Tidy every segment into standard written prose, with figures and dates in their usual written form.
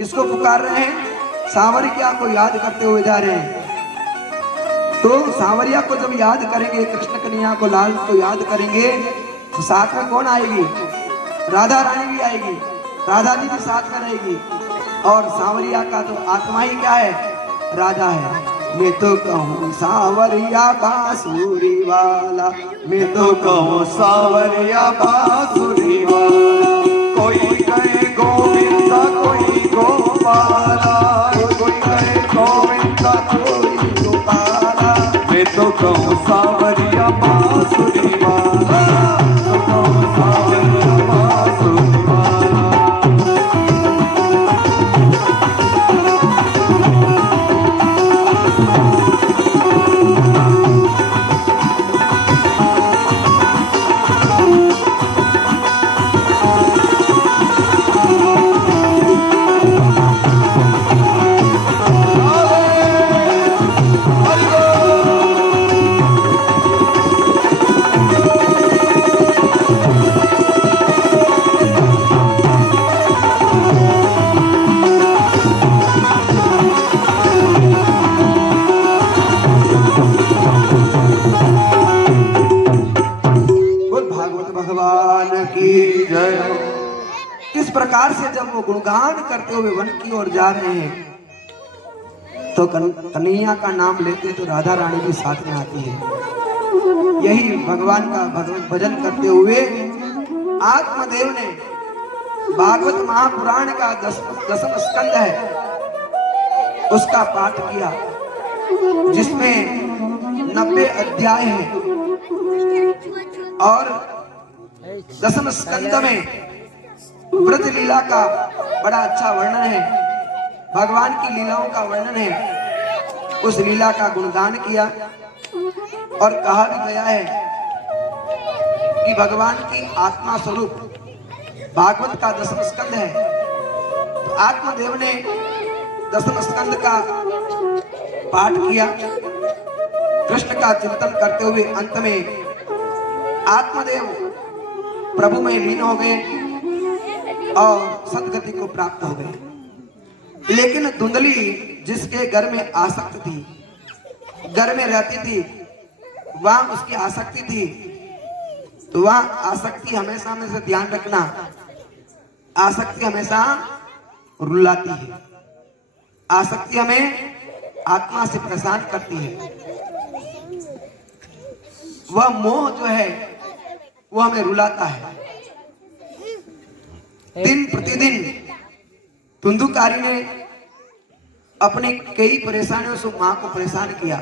किसको पुकार रहे हैं? सांवरिया को याद करते हुए जा रहे हैं। तो सांवरिया को जब याद करेंगे, कृष्ण कन्हैया को, लाल को याद करेंगे, तो साथ में कौन आएगी? राधा रानी भी आएगी, राधा जी भी साथ में रहेगी। और सांवरिया का तो आत्मा ही क्या है? राधा है। मैं तो कहूँ सांवरिया बांसुरी वाला, मैं तो कहूँ सांवरिया बांसुरी वाला। कोई कहे गोविंद कोई गोपाला, कोई कहे गोविंद कोई गोपाला। मैं तो कहूँ सांवरिया बांसुरी वाला, तो कहूँ सांवरिया बांसुरी वाला। इस प्रकार से जब वो गुणगान करते हुए वन की ओर जा रहे हैं, तो कन्हैया का नाम लेते तो राधा रानी भी साथ में आती है। यही भगवान का भजन करते हुए आत्मदेव ने भागवत महापुराण का दसम स्कंद है, उसका पाठ किया, जिसमें 90 अध्याय हैं। और दसम स्कंद में व्रत लीला का बड़ा अच्छा वर्णन है, भगवान की लीलाओं का वर्णन है। उस लीला का गुणगान किया और कहा भी गया है कि भगवान की आत्मा स्वरूप भागवत का दसम स्कंद है। तो आत्मदेव ने दसम स्कंद का पाठ किया, कृष्ण का चिंतन करते हुए अंत में आत्मदेव प्रभु में लीन हो गए और सदगति को प्राप्त हो गए। लेकिन धुंधली जिसके घर में आसक्त थी, घर में रहती थी, वहां उसकी आसक्ति थी, तो वह आसक्ति हमेशा में से ध्यान रखना, आसक्ति हमेशा रुलाती है। आसक्ति हमें आत्मा से परेशान करती है। वह मोह जो है वो हमें रुलाता है। दिन प्रतिदिन धुंधुकारी ने अपने कई परेशानियों से मां को परेशान किया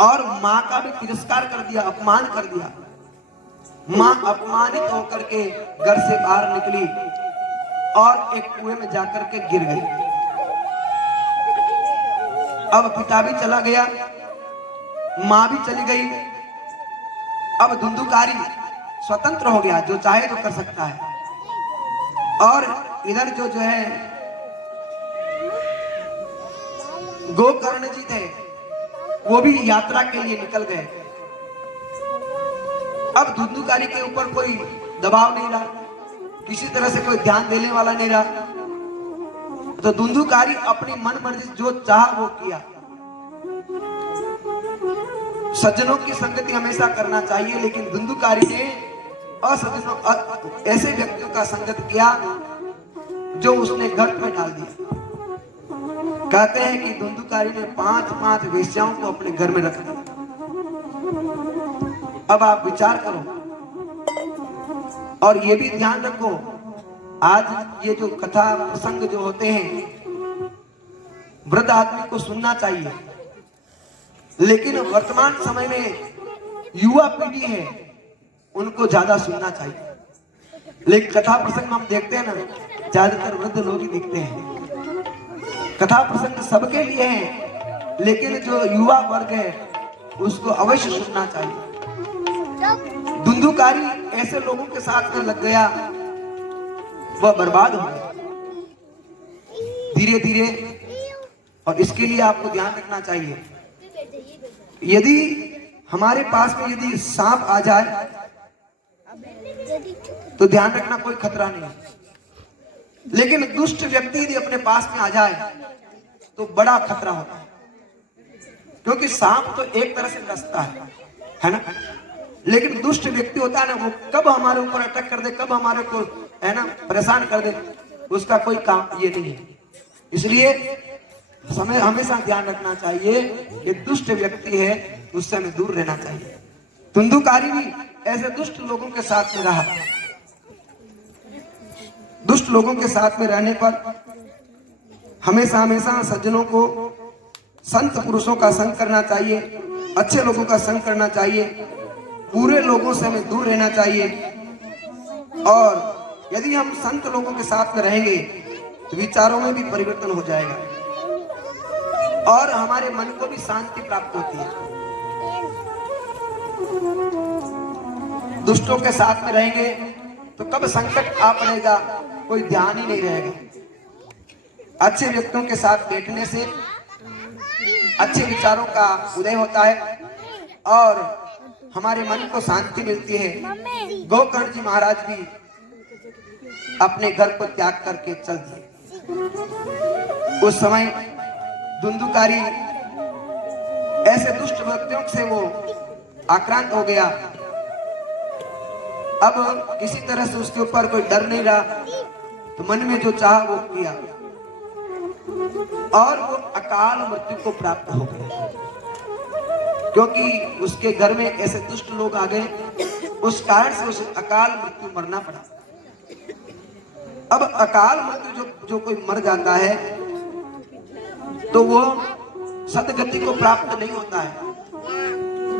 और मां का भी तिरस्कार कर दिया, अपमान कर दिया। मां अपमानित होकर के घर से बाहर निकली और एक कुएं में जाकर के गिर गई। अब पिता भी चला गया, मां भी चली गई। अब धुंधुकारी स्वतंत्र हो गया, जो चाहे तो कर सकता है। और इधर जो है गोकर्ण जी थे, वो भी यात्रा के लिए निकल गए। अब धुंधुकारी के ऊपर कोई दबाव नहीं रहा, किसी तरह से कोई ध्यान देने वाला नहीं रहा। तो धुंधुकारी अपनी मन मर्जी जो चाहा वो किया। सज्जनों की संगति हमेशा करना चाहिए, लेकिन धुंधुकारी ने असज्जनों ऐसे व्यक्तियों का संगत किया जो उसने गर्त में डाल दिया। कहते हैं कि धुंधुकारी ने 5 वेश्याओं को अपने घर में रख दिया। अब आप विचार करो और ये भी ध्यान रखो, आज ये जो कथा प्रसंग जो होते हैं वृद्ध आदमी को सुनना चाहिए, लेकिन वर्तमान समय में युवा पीढ़ी है उनको ज्यादा सुनना चाहिए। लेकिन कथा प्रसंग हम देखते हैं ना, ज्यादातर वृद्ध लोग ही दिखते हैं। कथा प्रसंग सबके लिए है, लेकिन जो युवा वर्ग है उसको अवश्य सुनना चाहिए। धुंधुकारी ऐसे लोगों के साथ में लग गया, वह बर्बाद हो गया धीरे धीरे। और इसके लिए आपको ध्यान रखना चाहिए, यदि हमारे पास में यदि सांप आ जाए तो ध्यान रखना कोई खतरा नहीं, लेकिन दुष्ट व्यक्ति यदि अपने पास में आ जाए तो बड़ा खतरा होता है, क्योंकि सांप तो एक तरह से डसता है ना, लेकिन दुष्ट व्यक्ति होता है ना, वो कब हमारे ऊपर अटैक कर दे, कब हमारे को है ना परेशान कर दे, उसका कोई काम ये नहीं है। इसलिए हमें हमेशा ध्यान रखना चाहिए कि दुष्ट व्यक्ति है उससे हमें दूर रहना चाहिए। धुंधुकारी भी ऐसे दुष्ट लोगों के साथ में रहा। दुष्ट लोगों के साथ में रहने पर हमेशा हमेशा सज्जनों को, संत पुरुषों का संग करना चाहिए, अच्छे लोगों का संग करना चाहिए, बुरे लोगों से हमें दूर रहना चाहिए। और यदि हम संत लोगों के साथ में रहेंगे तो विचारों में भी परिवर्तन हो जाएगा और हमारे मन को भी शांति प्राप्त होती है। दुष्टों के साथ में रहेंगे तो कब संकट आ पड़ेगा कोई ध्यान ही नहीं रहेगा। अच्छे व्यक्तियों के साथ बैठने से अच्छे विचारों का उदय होता है और हमारे मन को शांति मिलती है। गोकर्ण जी महाराज भी अपने घर को त्याग करके चल दिए। उस समय धुंधुकारी ऐसे दुष्ट व्यक्तियों से वो आक्रांत हो गया। अब किसी तरह से उसके ऊपर कोई डर नहीं रहा, तो मन में जो चाहा वो किया और वो अकाल मृत्यु को प्राप्त हो गया, क्योंकि उसके घर में ऐसे दुष्ट लोग आ गए, उस कारण से उसे अकाल मृत्यु मरना पड़ा। अब अकाल मृत्यु जो कोई मर जाता है तो वो सदगति को प्राप्त नहीं होता है।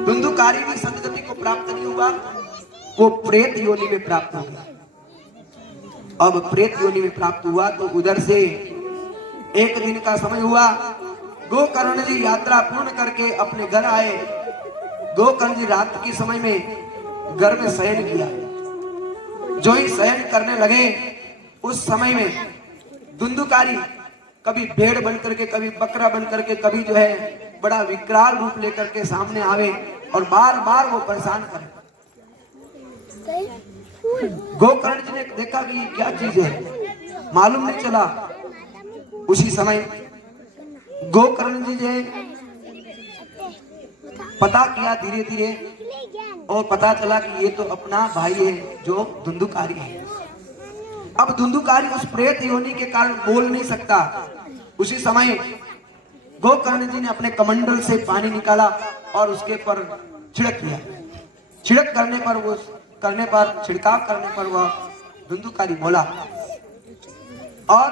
धुंधुकारी भी सदगति को प्राप्त नहीं हुआ, वो प्रेत योनि में प्राप्त हो गया। अब प्रेत योनि में प्राप्त हुआ तो उधर से एक दिन का समय हुआ, गोकर्ण जी यात्रा पूर्ण करके अपने घर आए। गोकर्ण जी रात की समय में घर में शयन किया। जो ही शयन करने लगे उस समय में धुंधुकारी कभी भेड़ बन करके, कभी बकरा बन करके, कभी जो है बड़ा विकराल रूप लेकर के सामने आवे और बार बार वो परेशान करे। गोकर्ण जी ने देखा कि क्या चीज है, मालूम नहीं चला। उसी समय गोकर्ण जी ने पता किया धीरे धीरे और पता चला कि ये तो अपना भाई है जो धुंधुकारी है। अब धुंधुकारी उस प्रेत योनि के कारण बोल नहीं सकता। उसी समय गोकर्ण जी ने अपने कमंडल से पानी निकाला और उसके पर छिड़क दिया। छिड़क करने पर छिड़काव करने पर वह धुंधुकारी बोला और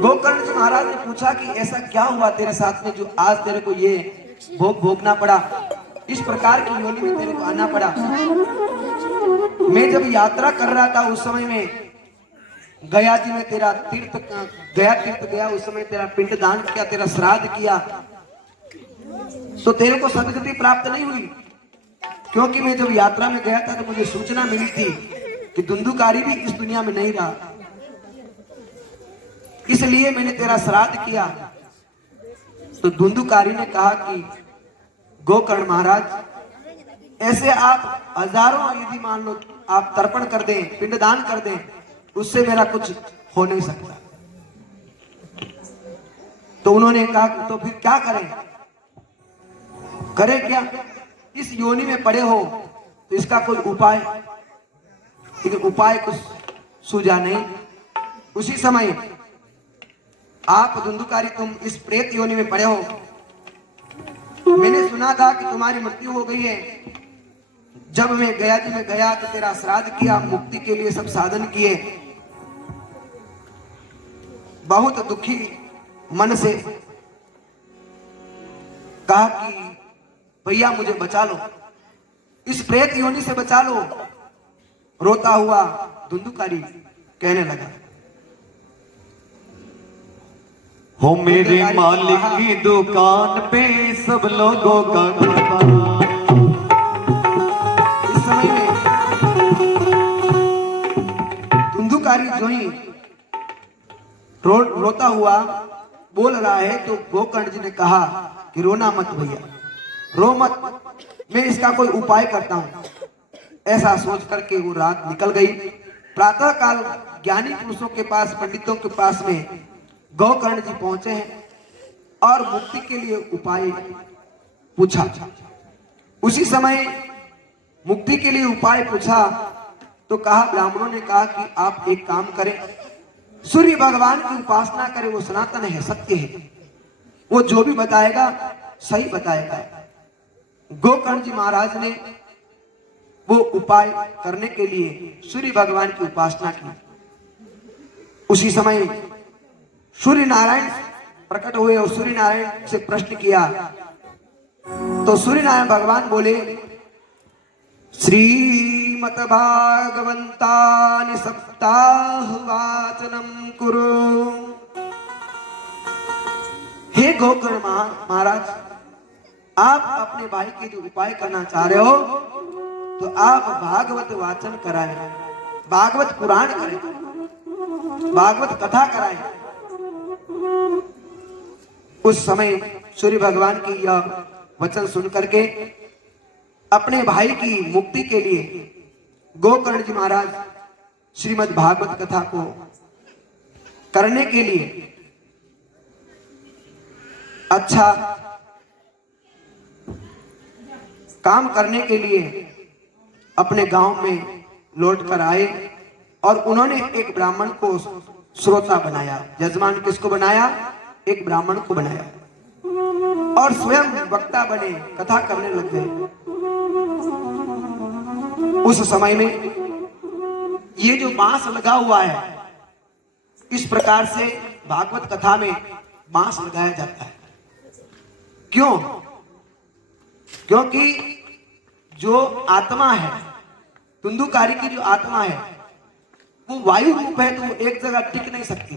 गोकर्ण जी महाराज ने पूछा कि ऐसा क्या हुआ तेरे साथ में जो आज तेरे को ये भोगना पड़ा, इस प्रकार की योनि में तेरे को आना पड़ा। मैं जब यात्रा कर रहा था उस समय में गया जी में तेरा तीर्थ गया, उस समय तेरा पिंड दान किया, तेरा श्राद्ध किया, तो तेरे को सदगति प्राप्त नहीं हुई, क्योंकि मैं जब यात्रा में गया था तो मुझे सूचना मिली थी कि धुंधुकारी भी इस दुनिया में नहीं रहा, इसलिए मैंने तेरा श्राद्ध किया। तो धुंधुकारी ने कहा कि गोकर्ण महाराज, ऐसे आप हजारों यदि मान लो आप तर्पण कर दें, पिंडदान कर दें, उससे मेरा कुछ हो नहीं सकता। तो उन्होंने कहा तो फिर क्या करें, करें क्या, इस योनि में पड़े हो तो इसका कोई उपाय, लेकिन उपाय कुछ सूझा नहीं। उसी समय आप धुंधुकारी तुम इस प्रेत योनि में पड़े हो, मैंने सुना था कि तुम्हारी मृत्यु हो गई है। जब मैं गया जी में गया तो तेरा श्राद्ध किया, मुक्ति के लिए सब साधन किए, बहुत दुखी मन से कहा कि भैया मुझे बचा लो, इस प्रेत योनि से बचा लो। रोता हुआ धुंधुकारी कहने लगा, हो मेरे मालिक की दुकान पे सब लोगों का दुकान। इस समय में धुंधुकारी जो ही रोता हुआ बोल रहा है तो गोकर्ण जी ने कहा कि रोना मत भैया, रो मत, मैं इसका कोई उपाय करता हूं। ऐसा सोच करके वो रात निकल गई प्रातः काल ज्ञानी पुरुषों के पास, पंडितों के पास में गोकर्ण जी पहुंचे हैं और मुक्ति के लिए उपाय पूछा। उसी समय मुक्ति के लिए उपाय पूछा तो कहा, ब्राह्मणों ने कहा कि आप एक काम करें, सूर्य भगवान की उपासना करें, वो सनातन है, सत्य है, वो जो भी बताएगा सही बताएगा। गोकर्ण जी महाराज ने वो उपाय करने के लिए सूर्य भगवान की उपासना की। उसी समय सूर्य नारायण प्रकट हुए और सूर्य नारायण से प्रश्न किया तो सूर्य नारायण भगवान बोले, श्रीमद् भागवतानि सप्ताह वाचनम कुरु। हे गोकर्ण महाराज, आप अपने भाई के जो उपाय करना चाह रहे हो तो आप भागवत वाचन कराएं, भागवत पुराण करें, भागवत कथा कराएं। उस समय सूर्य भगवान की यह वचन सुन करके अपने भाई की मुक्ति के लिए गोकर्ण जी महाराज श्रीमद् भागवत कथा को करने के लिए अच्छा काम करने के लिए अपने गांव में लौट कर आए और उन्होंने एक ब्राह्मण को श्रोता बनाया। यजमान किसको बनाया? एक ब्राह्मण को बनाया और स्वयं वक्ता बने, कथा करने लग गए। उस समय में ये जो बांस लगा हुआ है, इस प्रकार से भागवत कथा में बांस लगाया जाता है। क्यों? क्योंकि जो आत्मा है, धुंधुकारी की जो आत्मा है, वो वायु रूप है, तो वो एक जगह टिक नहीं सकती।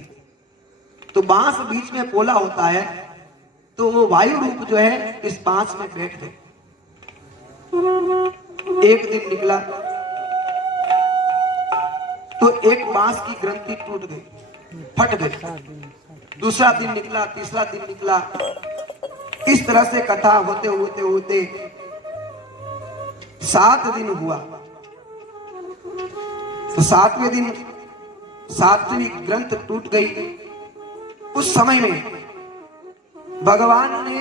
तो बांस बीच में पोला होता है, तो वो वायु रूप जो है इस बांस में बैठ गए। एक दिन निकला तो एक बांस की ग्रंथि टूट गई, फट गई। दूसरा दिन निकला, तीसरा दिन निकला, इस तरह से कथा होते होते होते 7 दिन हुआ। तो 7वें दिन 7वीं ग्रंथ टूट गई। उस समय में भगवान ने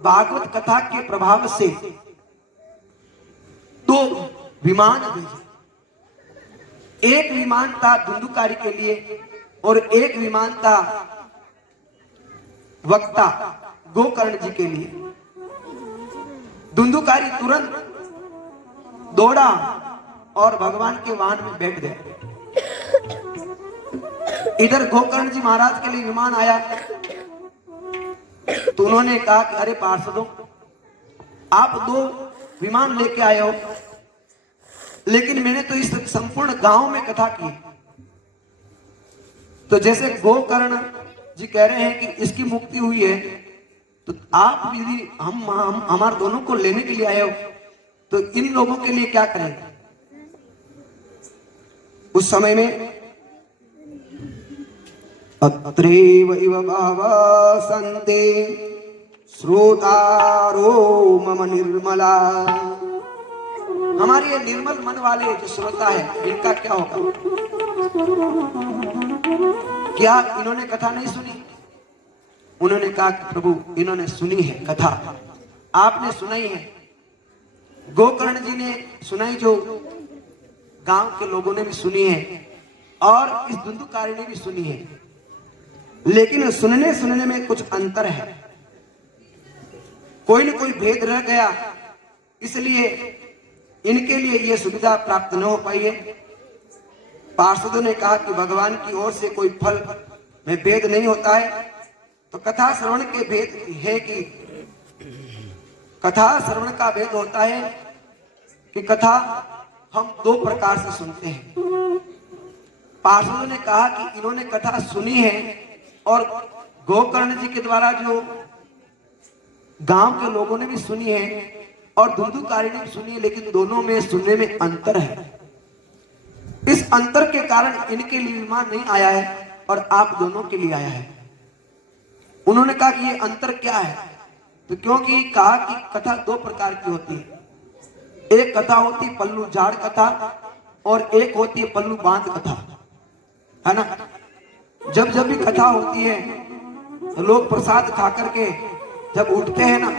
भागवत कथा के प्रभाव से 2 विमान भेजे। एक विमान था धुंधुकारी के लिए और एक विमान था वक्ता गोकर्ण जी के लिए। धुंधुकारी तुरंत दौड़ा और भगवान के वाहन में बैठ गया। इधर गोकर्ण जी महाराज के लिए विमान आया तो उन्होंने कहा कि अरे पार्षदों, आप 2 विमान लेके आए हो, लेकिन मैंने तो इस संपूर्ण गांव में कथा की। तो जैसे गोकर्ण जी कह रहे हैं कि इसकी मुक्ति हुई है, तो आप यदि हम हमारे दोनों को लेने के लिए आए हो तो इन लोगों के लिए क्या करेंगे? उस समय में अत्रैव इव भावसन्ते श्रोतारो मम निर्मला। हमारे ये निर्मल मन वाले जो श्रोता है, इनका क्या होगा? क्या इन्होंने कथा नहीं सुनी? उन्होंने कहा कि प्रभु, इन्होंने सुनी है कथा, आपने सुनाई है, गोकर्ण जी ने सुनाई, जो गांव के लोगों ने भी सुनी है और इस धुंधुकारी ने भी सुनी है। लेकिन सुनने में कुछ अंतर है, कोई न कोई भेद रह गया, इसलिए इनके लिए यह सुविधा प्राप्त न हो पाई है। पार्षदों ने कहा कि भगवान की ओर से कोई फल में भेद नहीं होता है, तो कथा श्रवण के भेद है कि कथा श्रवण का भेद होता है कि कथा हम 2 प्रकार से सुनते हैं। पार्षदों ने कहा कि इन्होंने कथा सुनी है और गोकर्ण जी के द्वारा जो गांव के लोगों ने भी सुनी है और धुंधुकारी ने भी सुनी है, लेकिन दोनों में सुनने में अंतर है। इस अंतर के कारण इनके लिए विमान नहीं आया है और आप दोनों के लिए आया है। उन्होंने कहा कि ये अंतर क्या है? तो क्योंकि कहा कि कथा 2 प्रकार की होती है। एक कथा होती पल्लू झाड़ कथा और एक होती है पल्लू बांध कथा, है ना। जब जब भी कथा होती है तो लोग प्रसाद खा करके जब उठते हैं ना,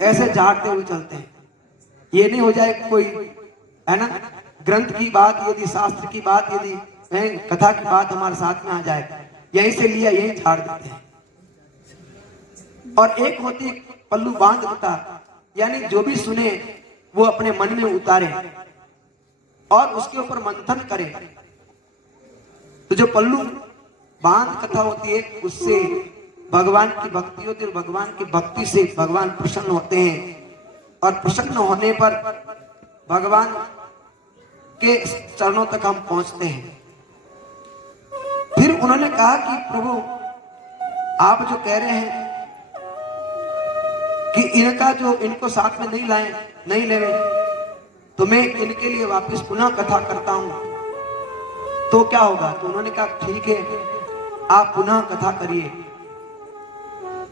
ऐसे झाड़ते हुए चलते हैं। ये नहीं हो जाए कोई, है ना, ग्रंथ की बात, यदि शास्त्र की बात, यदि कथा की बात हमारे साथ में आ जाए, यहीं से लिया यहीं झाड़ देते हैं। और एक होती है पल्लू बांध कथा, यानी जो भी सुने वो अपने मन में उतारे और उसके ऊपर मंथन करे। तो जो पल्लू बांध कथा होती है, उससे भगवान की भक्ति होती है, भगवान की भक्ति से भगवान प्रसन्न होते हैं, और प्रसन्न होने पर भगवान के चरणों तक हम पहुंचते हैं। फिर उन्होंने कहा कि प्रभु, आप जो कह रहे हैं कि इनका जो इनको साथ में नहीं लाए, नहीं लेवे, तो मैं इनके लिए वापस पुनः कथा करता हूं, तो क्या होगा? तो उन्होंने कहा ठीक है, आप पुनः कथा करिए।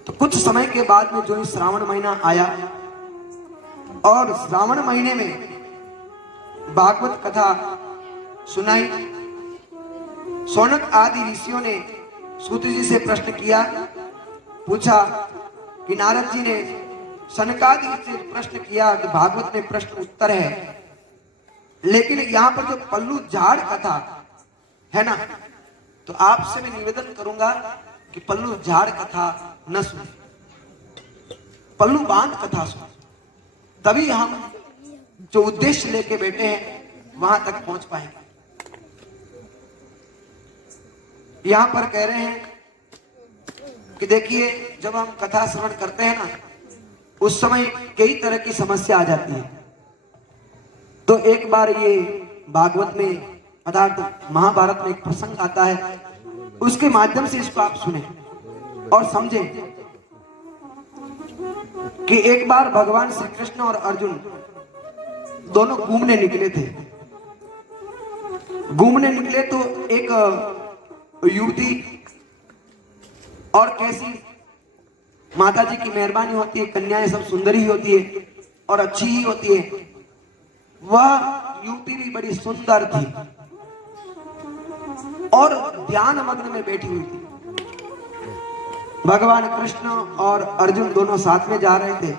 तो कुछ समय के बाद में जो श्रावण महीना आया, और श्रावण महीने में भागवत कथा सुनाई। शौनक आदि ऋषियों ने सूत जी से प्रश्न किया, पूछा कि नारद जी ने सनकादि से प्रश्न किया कि भागवत में प्रश्न उत्तर है, लेकिन यहाँ पर जो पल्लू झाड़ कथा है ना, तो आपसे मैं निवेदन करूंगा कि पल्लू झाड़ कथा न सुने, पल्लू बांध कथा सुने, तभी हम जो उद्देश्य लेके बैठे हैं वहां तक पहुंच पाएंगे। यहां पर कह रहे हैं कि देखिए, जब हम कथा श्रवण करते हैं ना, उस समय कई तरह की समस्या आ जाती है। तो एक बार ये भागवत में अर्थात महाभारत में एक प्रसंग आता है, उसके माध्यम से इसको आप सुने और समझें कि एक बार भगवान श्री कृष्ण और अर्जुन दोनों घूमने निकले थे। घूमने निकले तो एक युवती, और कैसी माता जी की मेहरबानी होती है, कन्याएं सब सुंदर ही होती है और अच्छी ही होती है। वह युवती भी बड़ी सुंदर थी और ध्यान मग्न में बैठी हुई थी। भगवान कृष्ण और अर्जुन दोनों साथ में जा रहे थे।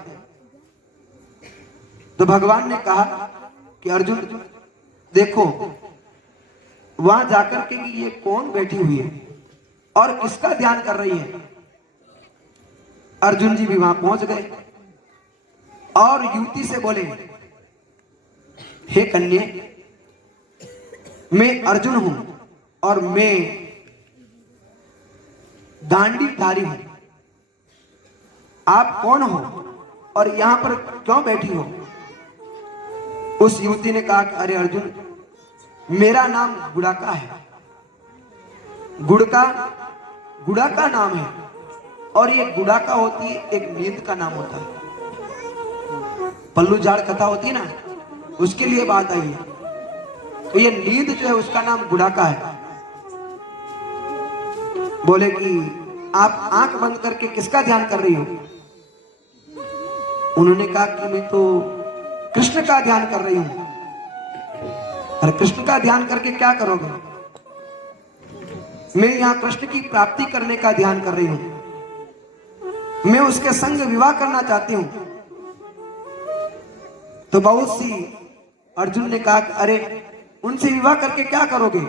तो भगवान ने कहा कि अर्जुन देखो, वहां जाकर के कि ये कौन बैठी हुई है और किसका ध्यान कर रही है। अर्जुन जी भी वहां पहुंच गए और युवती से बोले, हे कन्या, मैं अर्जुन हूं और मैं दांडीधारी हूं। आप कौन हो और यहां पर क्यों बैठी हो? उस युवती ने कहा कि अरे अर्जुन, मेरा नाम गुड़ाका है। गुड़ाका नाम है, और ये गुड़ाका होती है एक नींद का नाम होता है। पल्लू झाड़ कथा होती है ना, उसके लिए बात आई है। तो ये नींद जो है उसका नाम गुड़ाका है। बोले कि आप आंख बंद करके किसका ध्यान कर रही हो? उन्होंने कहा कि मैं तो कृष्ण का ध्यान कर रही हूं। अरे कृष्ण का ध्यान करके क्या करोगे? मैं यहां कृष्ण की प्राप्ति करने का ध्यान कर रही हूं, मैं उसके संग विवाह करना चाहती हूं। तो बहुत सी अर्जुन ने कहा, अरे उनसे विवाह करके क्या करोगे?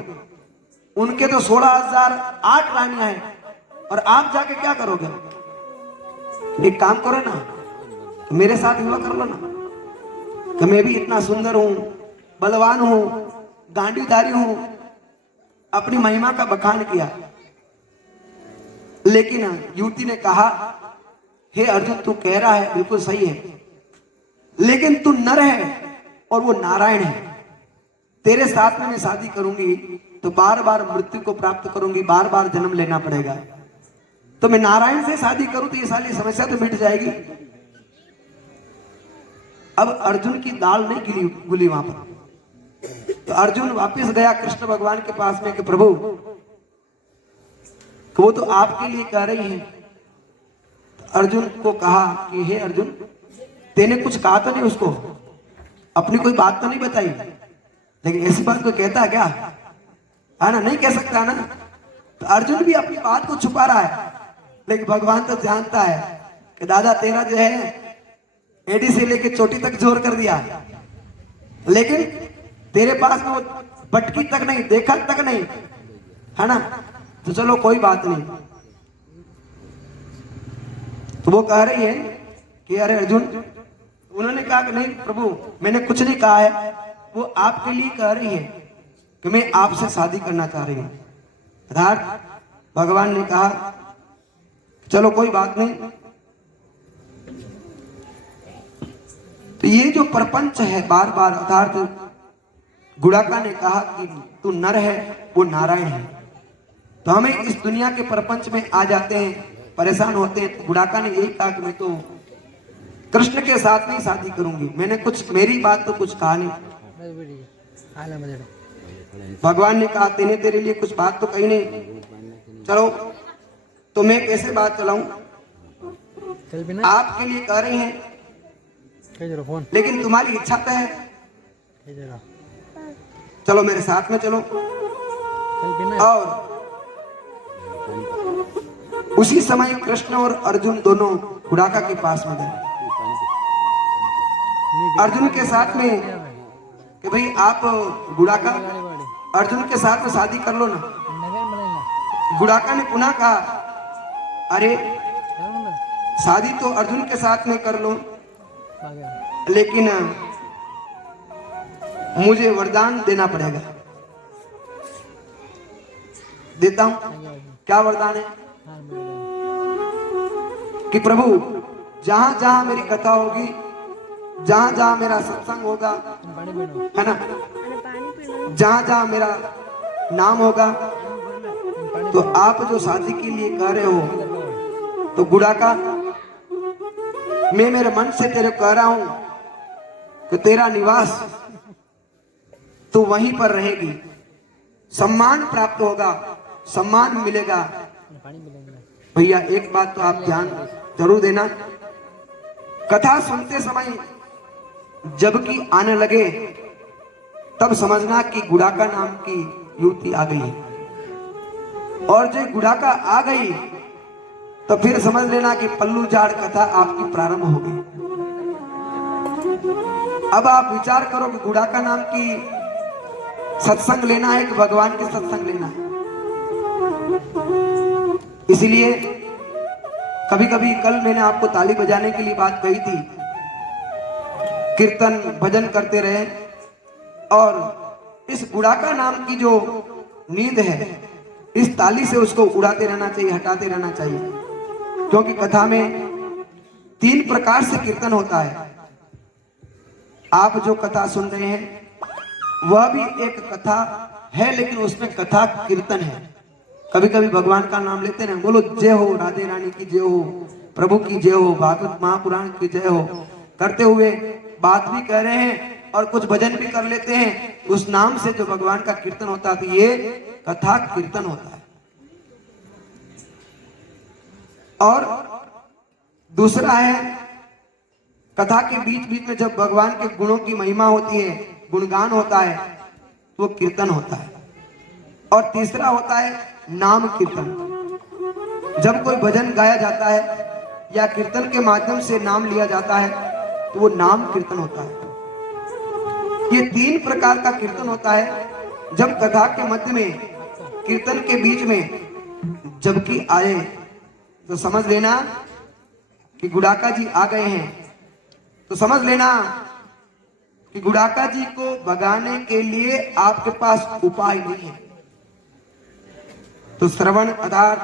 उनके तो 16,008 रानियां हैं और आप जाके क्या करोगे? एक काम करो ना, तो मेरे साथ विवाह कर लो ना, तो मैं भी इतना सुंदर हूं, बलवान हूं, गांडीधारी हूं। अपनी महिमा का बखान किया। लेकिन युवती ने कहा, हे अर्जुन, तू कह रहा है बिल्कुल सही है, लेकिन तू नर है और वो नारायण है। तेरे साथ में मैं शादी करूंगी तो बार बार मृत्यु को प्राप्त करूंगी, बार बार जन्म लेना पड़ेगा। तो मैं नारायण से शादी करूं तो ये सारी समस्या तो मिट जाएगी। अब अर्जुन की दाल नहीं गुली वहां पर। तो अर्जुन वापस गया कृष्ण भगवान के पास में कि प्रभु, वो तो आपके लिए कह रही है। अर्जुन को कहा कि हे अर्जुन, तेने कुछ कहा तो नहीं उसको? अपनी कोई बात तो नहीं बताई? लेकिन ऐसी बात कोई कहता है क्या? है ना, नहीं कह सकता ना। तो अर्जुन भी अपनी बात को छुपा रहा है, लेकिन भगवान तो जानता है कि दादा तेरा जो है एडी से लेके चोटी तक जोर कर दिया, लेकिन तेरे पास में वो बटकी तक नहीं, देखा तक नहीं, है ना। तो चलो कोई बात नहीं। तो वो कह रही है कि अरे अर्जुन, उन्होंने कहा कि नहीं प्रभु मैंने कुछ नहीं कहा है, वो आपके लिए कह रही है कि मैं आपसे शादी करना चाह रही हूं। अर्थात भगवान ने कहा चलो कोई बात नहीं। तो ये जो प्रपंच है बार बार, अर्थात गुड़ाका ने कहा कि तू नर है, वो नारायण है। तो हमें इस दुनिया के प्रपंच में आ जाते हैं, परेशान होते हैं। तो गुड़ाका ने यही कहा कि मैं तो कृष्ण के साथ में शादी करूंगी, मैंने कुछ, मेरी बात तो कुछ कहा नहीं। भगवान ने कहा तेने तेरे लिए कुछ बात तो कही नहीं, चलो तो मैं कैसे बात चलाऊं? आपके लिए कह रही हैं, लेकिन तुम्हारी इच्छा तो है, चलो मेरे साथ में चलो। और उसी समय कृष्ण और अर्जुन दोनों गुड़ाका के पास में गए, अर्जुन के साथ में कि भाई आप गुड़ाका अर्जुन के साथ में शादी कर लो ना। गुड़ाका ने पुनः कहा अरे शादी तो अर्जुन के साथ में कर लो, लेकिन मुझे वरदान देना पड़ेगा। देता हूं। क्या वरदान है? कि प्रभु जहां जहां मेरी कथा होगी, जहां जहां मेरा सत्संग होगा, है ना, जहां जहां मेरा नाम होगा, तो आप जो शादी के लिए कह रहे हो, तो गुड़ाका मैं मेरे मन से तेरे कह रहा हूं कि तेरा निवास तो वहीं पर रहेगी, सम्मान प्राप्त होगा, सम्मान मिलेगा। भैया एक बात तो आप ध्यान जरूर देना, कथा सुनते समय जबकि आने लगे तब समझना कि गुड़ाका नाम की युवती आ गई, और जो गुड़ाका आ गई तो फिर समझ लेना कि पल्लू झाड़ कथा आपकी प्रारंभ हो गई। अब आप विचार करो कि गुड़ाका नाम की सत्संग लेना है कि भगवान के सत्संग लेना है। इसलिए कभी कभी, कल मैंने आपको ताली बजाने के लिए बात कही थी, कीर्तन भजन करते रहे, और इस गुड़ाका नाम की जो नींद है, इस ताली से उसको उड़ाते रहना चाहिए, हटाते रहना चाहिए। क्योंकि कथा में 3 प्रकार से कीर्तन होता है। आप जो कथा सुन रहे हैं वह भी एक कथा है, लेकिन उसमें कथा कीर्तन है। कभी कभी भगवान का नाम लेते हैं, बोलो जय हो राधे रानी की जय हो, प्रभु की जय हो, भागवत महापुराण की जय हो, करते हुए बात भी कह रहे हैं और कुछ भजन भी कर लेते हैं। उस नाम से जो भगवान का कीर्तन होता है, ये कथा कीर्तन होता है। और दूसरा है, कथा के बीच बीच में जब भगवान के गुणों की महिमा होती है, गुणगान होता है, तो वो कीर्तन होता है। और तीसरा होता है नाम कीर्तन। जब कोई भजन गाया जाता है या कीर्तन के माध्यम से नाम लिया जाता है, तो वो नाम कीर्तन होता है। ये 3 प्रकार का कीर्तन होता है। जब कथा के मध्य में, कीर्तन के बीच में जबकि आए, तो समझ लेना कि गुड़ाका जी आ गए हैं। तो समझ लेना कि गुड़ाका जी को भगाने के लिए आपके पास उपाय नहीं है। तो श्रवण, अर्थात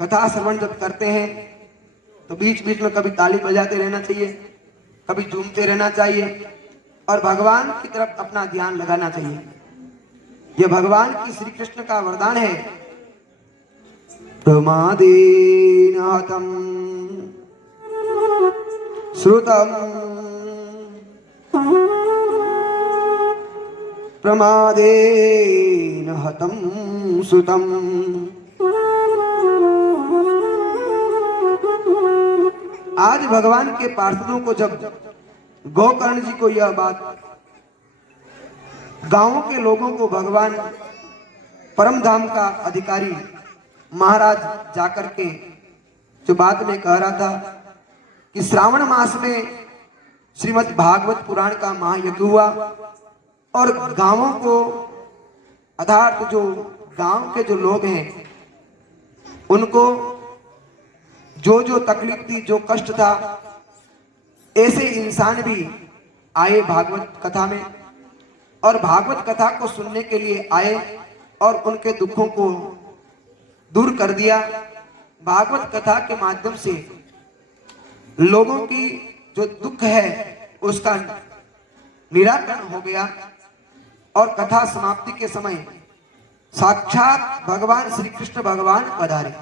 कथा श्रवण जब करते हैं, तो बीच बीच में कभी ताली बजाते रहना चाहिए, कभी झूमते रहना चाहिए, और भगवान की तरफ अपना ध्यान लगाना चाहिए। यह भगवान की श्री कृष्ण का वरदान है। प्रमादेन हतं श्रुतं, प्रमादेन हतं श्रुतं, आज भगवान के पार्षदों को जब गोकर्ण जी को यह बात गांवों के लोगों को भगवान परम धाम का अधिकारी महाराज जाकर के जो बात में कह रहा था कि श्रावण मास में श्रीमद् भागवत पुराण का महायज्ञ हुआ और गांवों को अर्थात जो गांव के जो लोग हैं उनको जो जो तकलीफ थी, जो कष्ट था, ऐसे इंसान भी आए भागवत कथा में और भागवत कथा को सुनने के लिए आए और उनके दुखों को दूर कर दिया। भागवत कथा के माध्यम से लोगों की जो दुख है उसका निराकरण हो गया और कथा समाप्ति के समय साक्षात भगवान श्री कृष्ण भगवान पधारे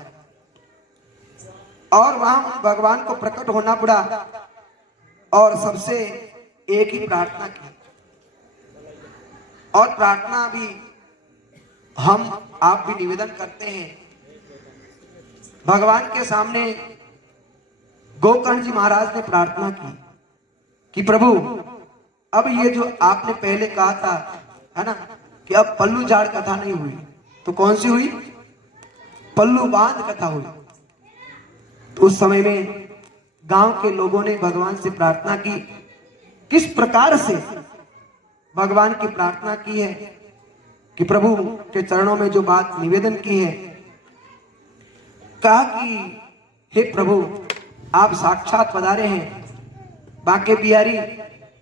और वहां भगवान को प्रकट होना पड़ा और सबसे एक ही प्रार्थना की और प्रार्थना भी हम आप भी निवेदन करते हैं भगवान के सामने। गोकर्ण जी महाराज ने प्रार्थना की कि प्रभु अब ये जो आपने पहले कहा था है ना कि अब पल्लू झाड़ कथा नहीं हुई तो कौन सी हुई? पल्लू बांध कथा हुई। तो उस समय में गांव के लोगों ने भगवान से प्रार्थना की। किस प्रकार से भगवान की प्रार्थना की है कि प्रभु के चरणों में जो बात निवेदन की है, कहा कि हे प्रभु आप साक्षात पधारे हैं, बांके बिहारी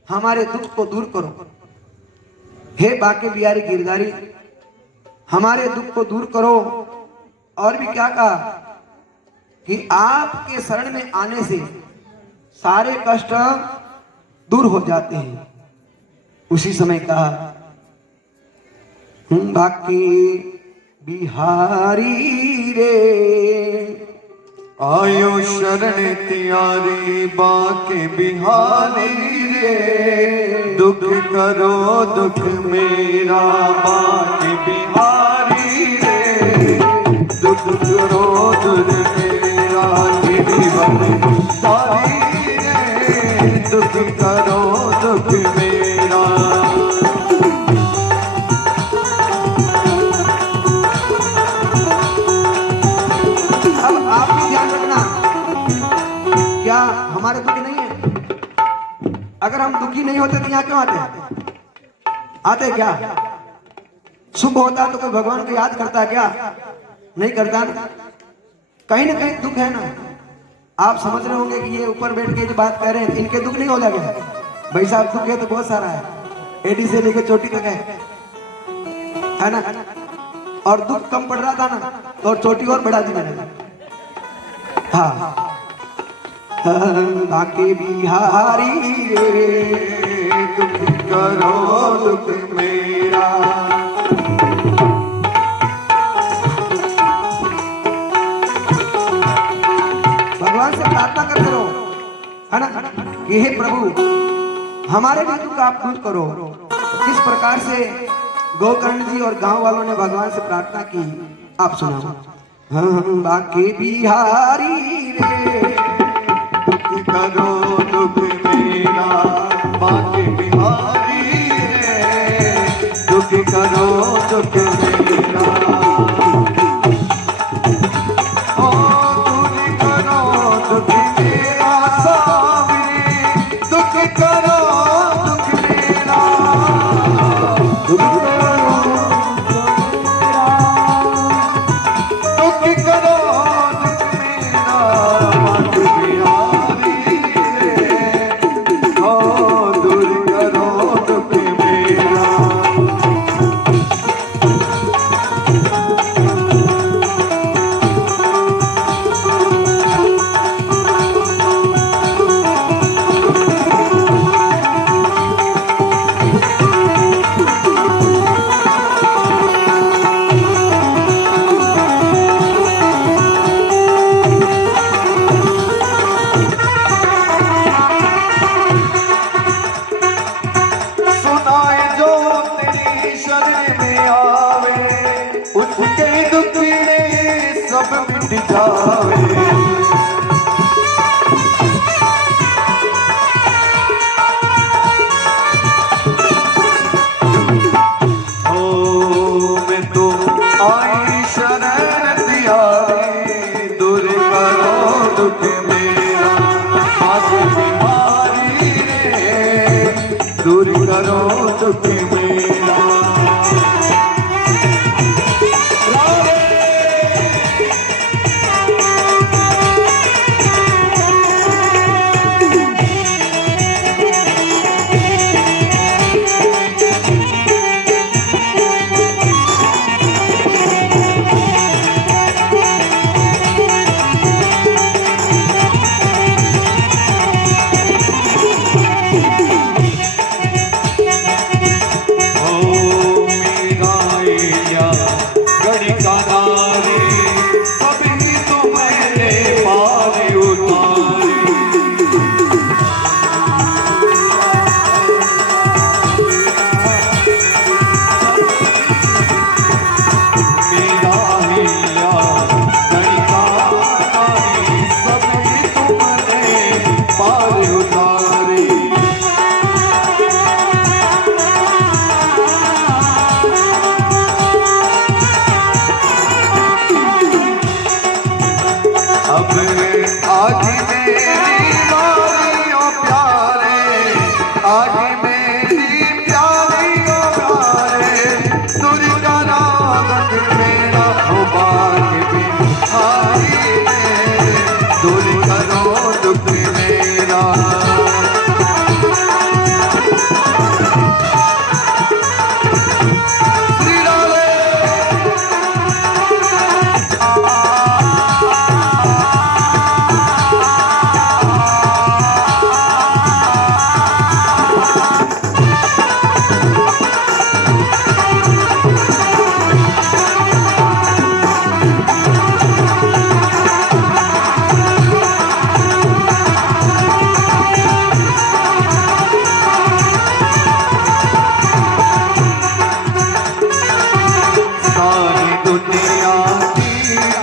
हमारे दुख को दूर करो। हे बांके बिहारी गिरधारी हमारे दुख को दूर करो। और भी क्या कहा कि आपके शरण में आने से सारे कष्ट दूर हो जाते हैं। उसी समय कहा बांके बिहारी रे आयो शरण तियारी बांके बिहारी रे, दुख करो दुख मेरा बांके बिहारी रे, दुख करो दुख मेरा गिरिवन तारी रे, दुख करो दुख मेरा। आप भी ध्यान रखना, क्या हमारे दुख नहीं है? अगर हम दुखी नहीं होते तो यहाँ क्यों आते? आते क्या? सुख होता तो कोई भगवान को याद करता क्या? नहीं करता ना। कहीं ना कहीं दुख है ना। आप समझ रहे होंगे कि ये ऊपर बैठ के जो बात कर रहे हैं इनके दुख नहीं हो जाएगा। भाई साहब दुख है तो बहुत सारा है, एडी से लेकर चोटी तक है ना। और दुख कम पड़ रहा था ना और चोटी और बढ़ा दी मैंने। हाँ बांके बिहारी रे, दुख करो दुख मेरा। भगवान से प्रार्थना करते रहो है ना कि हे प्रभु हमारे भी दुख आप दूर करो। किस प्रकार से गोकर्ण जी और गांव वालों ने भगवान से प्रार्थना की आप सुनाओ। बांके बिहारी रे, दुख करो दुख मेरा बांके बिहारी रे, दुख करो दुख मेरा। ओ दूर करो दुख मेरा सावरी, दुख करो दुख मेरा। दुख करो दुख मेरा बांके बिहारी रे, ओ दूर करो दुख मेरा। सुनाए जो तेरी शरण में आवे, उसके दुखड़े सब मिट जावे।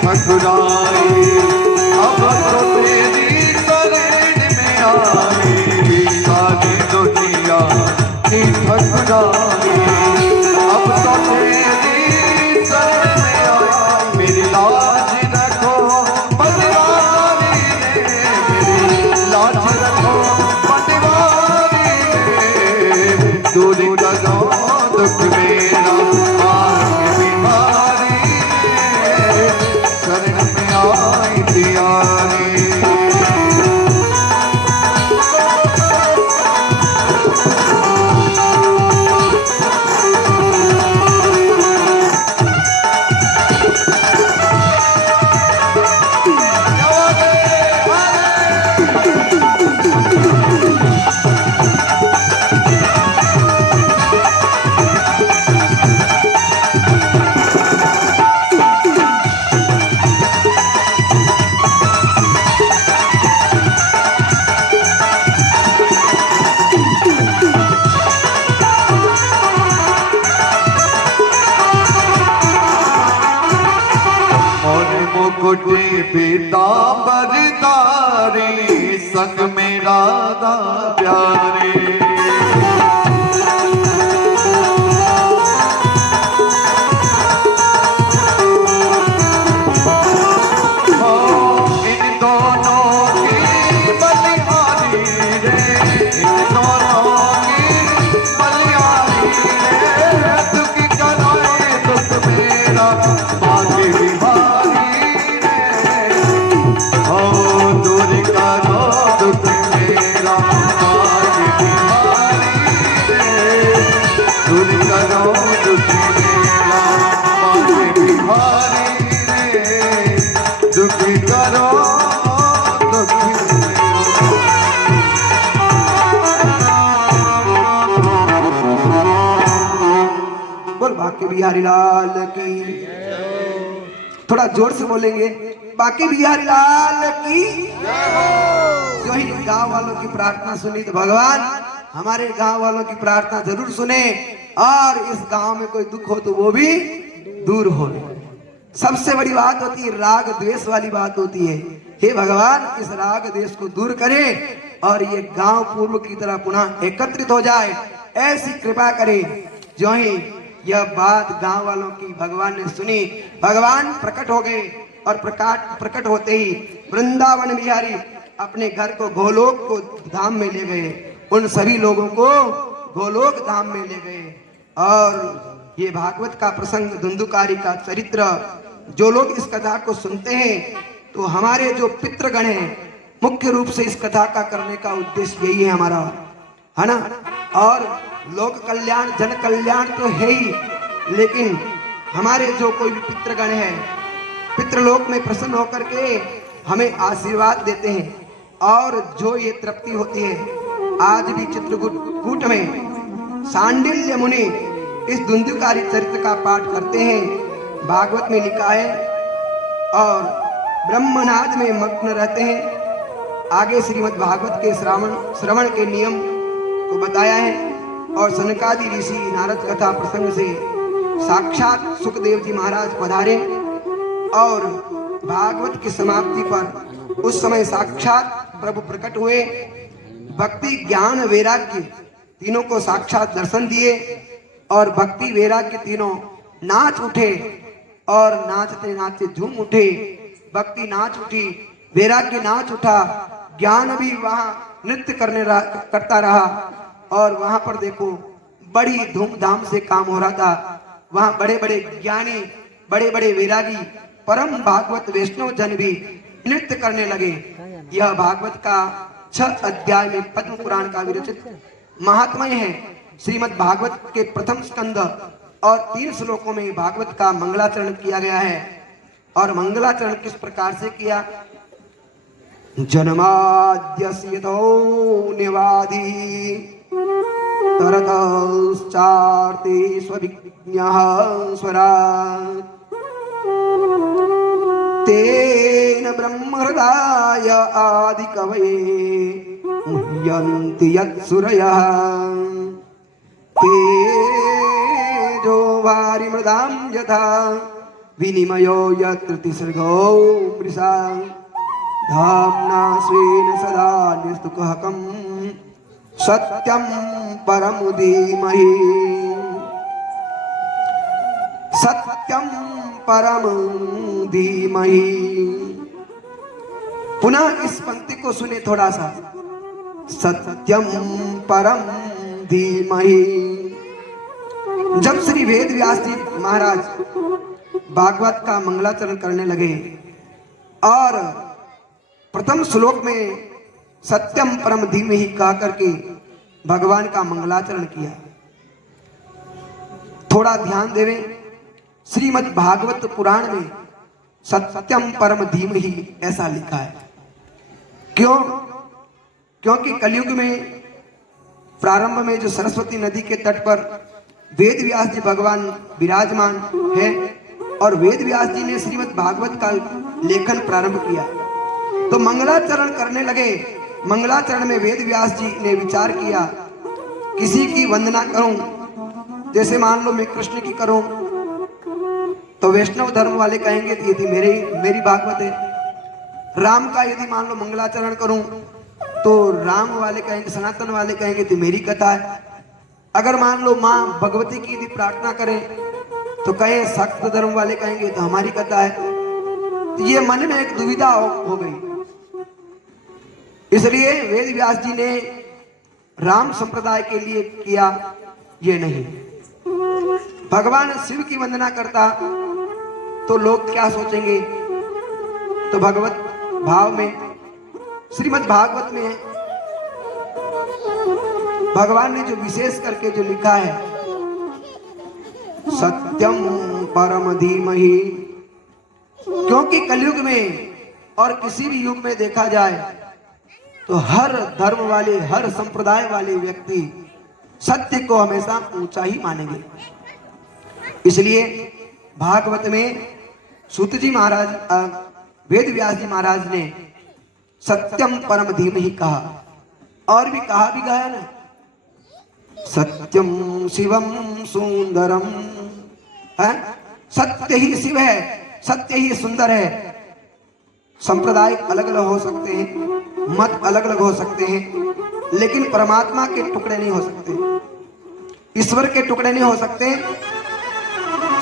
ठकुराई अब तो तेरी शरण में आई सारी दुनिया की ठकुराई अब तो तेरी शरण में आई मेरी लाज रखो पटवारी रे मेरी लाज रखो पटवारी रे दूर करो दुख मेरा आगे बिहारी रे शरण में आई दियारी मुकुटे पीतांबर धारी संग में राधा प्यारे इन दोनों की बलिहारी रे इन दोनों की बलिहारी रे दुख कराए दुख मेरा भाग्य बिहारी दूर करो दुख मेरा भाग्य बिहारी रे दूर करो दुख मेरा भाग्य बिहारी रे दुख करो दुख बोल बाकी बिहारी लाल की थोड़ा जोर से बोलेंगे बाकी बिहारी लाल की जो ही गांव वालों की प्रार्थना सुनी तो भगवान हमारे गांव वालों की प्रार्थना जरूर सुने और इस गांव में कोई दुख हो तो वो भी दूर हो। सबसे बड़ी बात होती है राग द्वेष वाली बात होती है। हे भगवान इस राग द्वेष को दूर करे और ये गांव पूर्व की तरह पुनः एकत्रित हो जाए ऐसी कृपा करे। जो ही यह बात गांव वालों की भगवान ने सुनी भगवान प्रकट हो गए और प्रकट होते ही वृंदावन बिहारी अपने घर को गोलोक को धाम में ले गए। उन सभी लोगों को गोलोक धाम में ले गए। और ये भागवत का प्रसंग धुंधुकारी का चरित्र जो लोग इस कथा को सुनते हैं तो हमारे जो पितृगण हैं मुख्य रूप से इस कथा का करने का उद्देश्य यही है हमारा, है ना। और लोक कल्याण जन कल्याण तो है ही, लेकिन हमारे जो कोई भी पितृगण है पितृलोक में प्रसन्न होकर के हमें आशीर्वाद देते हैं और जो ये तृप्ति होती है। आज भी चित्रकूट में सांडिल्य मुनि इस धुंधुकारी चरित्र का पाठ करते हैं, भागवत में लिखा है, और ब्रह्मनाद में मग्न रहते हैं। आगे श्रीमद् भागवत के श्रवण के नियम को बताया है और सनकादि ऋषि नारद कथा प्रसंग से साक्षात सुखदेव जी महाराज पधारे और भागवत की समाप्ति पर उस समय साक्षात प्रभु प्रकट हुए। भक्ति ज्ञान वैराग्य तीनों को साक्षात दर्शन दिए और भक्ति वैराग्य तीनों नाच उठे और नाचते नाचते झूम उठे। भक्ति नाच उठी, वैराग्य नाच उठा, ज्ञान भी वहां नृत्य करता रहा और वहां पर देखो बड़ी धूमधाम से काम हो रहा था। वहां बड़े बड़े ज्ञानी बड़े बड़े वैरागी परम भागवत वैष्णव जन भी नृत्य करने लगे। यह भागवत का 6 अध्याय में पद्म पुराण का विरचित महात्म्य है। श्रीमद् भागवत के प्रथम स्कंद और 3 श्लोकों में भागवत का मंगलाचरण किया गया है। और मंगलाचरण किस प्रकार से किया? जन्माद्यस्य यतो निवादी तरतश्चार्ते स्वविज्ञः स्वरात् तेन ब्रह्महृदाय आदिकवये मुह्यन्ति यत्सुरयः तेजो वारिमृदां यथा विनिमयो यत्र तिसर्गो मृषा धाम्ना स्वेन सदा निस्तुकहकं सत्यं परम धीमहि सत्यं परम धीमहि। पुनः इस पंक्ति को सुने थोड़ा सा। सत्यम परम धीमहि। जब श्री वेद व्यास जी महाराज भागवत का मंगलाचरण करने लगे और प्रथम श्लोक में सत्यम परम धीमहि कह करके भगवान का मंगलाचरण किया। थोड़ा ध्यान देवें, श्रीमद् भागवत पुराण में सत्यम परम धीमहि ऐसा लिखा है। क्यों? क्योंकि कलयुग में प्रारंभ में जो सरस्वती नदी के तट पर वेद व्यास जी भगवान विराजमान है और वेद व्यास जी ने श्रीमद् भागवत का लेखन प्रारंभ किया तो मंगलाचरण करने लगे। मंगलाचरण में वेद व्यास जी ने विचार किया, किसी की वंदना करूं, जैसे मान लो मैं कृष्ण की करूं तो वैष्णव धर्म वाले कहेंगे यदि मेरी भागवत है। राम का यदि मान लो मंगलाचरण करूं तो राम वाले कहेंगे, सनातन वाले कहेंगे तो मेरी कथा है। अगर मान लो माँ भगवती की यदि प्रार्थना करें तो कहे शक्त धर्म वाले कहेंगे तो हमारी कथा है। तो ये मन में एक दुविधा हो गई। इसलिए वेद व्यास जी ने राम संप्रदाय के लिए किया, ये नहीं। भगवान शिव की वंदना करता तो लोग क्या सोचेंगे। तो भगवत भाव में श्रीमद् भागवत में भगवान ने जो विशेष करके जो लिखा है सत्यम परम धीमहि। क्योंकि कलयुग में और किसी भी युग में देखा जाए तो हर धर्म वाले, हर संप्रदाय वाले व्यक्ति सत्य को हमेशा ऊंचा ही मानेंगे। इसलिए भागवत में सूत जी महाराज, वेद व्यास जी महाराज ने सत्यम परम धीमहि कहा और भी कहा भी गया ना, सत्यम शिवम सुंदरम है। सत्य ही शिव है, सत्य ही सुंदर है। संप्रदाय अलग अलग हो सकते हैं, मत अलग अलग हो सकते हैं, लेकिन परमात्मा के टुकड़े नहीं हो सकते, ईश्वर के टुकड़े नहीं हो सकते।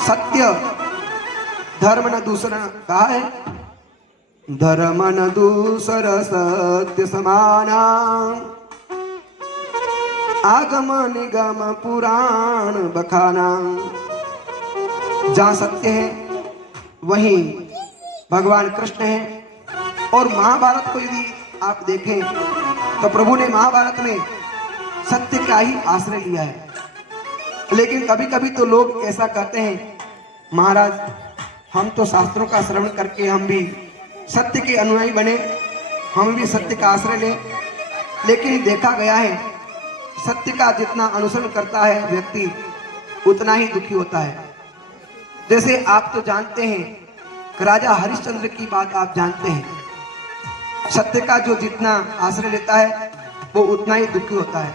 सत्य धर्म न दूसरा कहा है, धर्म न दूसर सत्य समाना आगम निगम पुराण बखाना। जहां सत्य है वहीं भगवान कृष्ण है। और महाभारत को यदि आप देखें तो प्रभु ने महाभारत में सत्य का ही आश्रय लिया है। लेकिन कभी कभी तो लोग ऐसा कहते हैं, महाराज हम तो शास्त्रों का श्रवण करके हम भी सत्य के अनुयायी बने, हम भी सत्य का आश्रय लें। लेकिन देखा गया है सत्य का जितना अनुसरण करता है व्यक्ति उतना ही दुखी होता है। जैसे आप तो जानते हैं राजा हरिश्चंद्र की बात आप जानते हैं, सत्य का जो जितना आश्रय लेता है वो उतना ही दुखी होता है।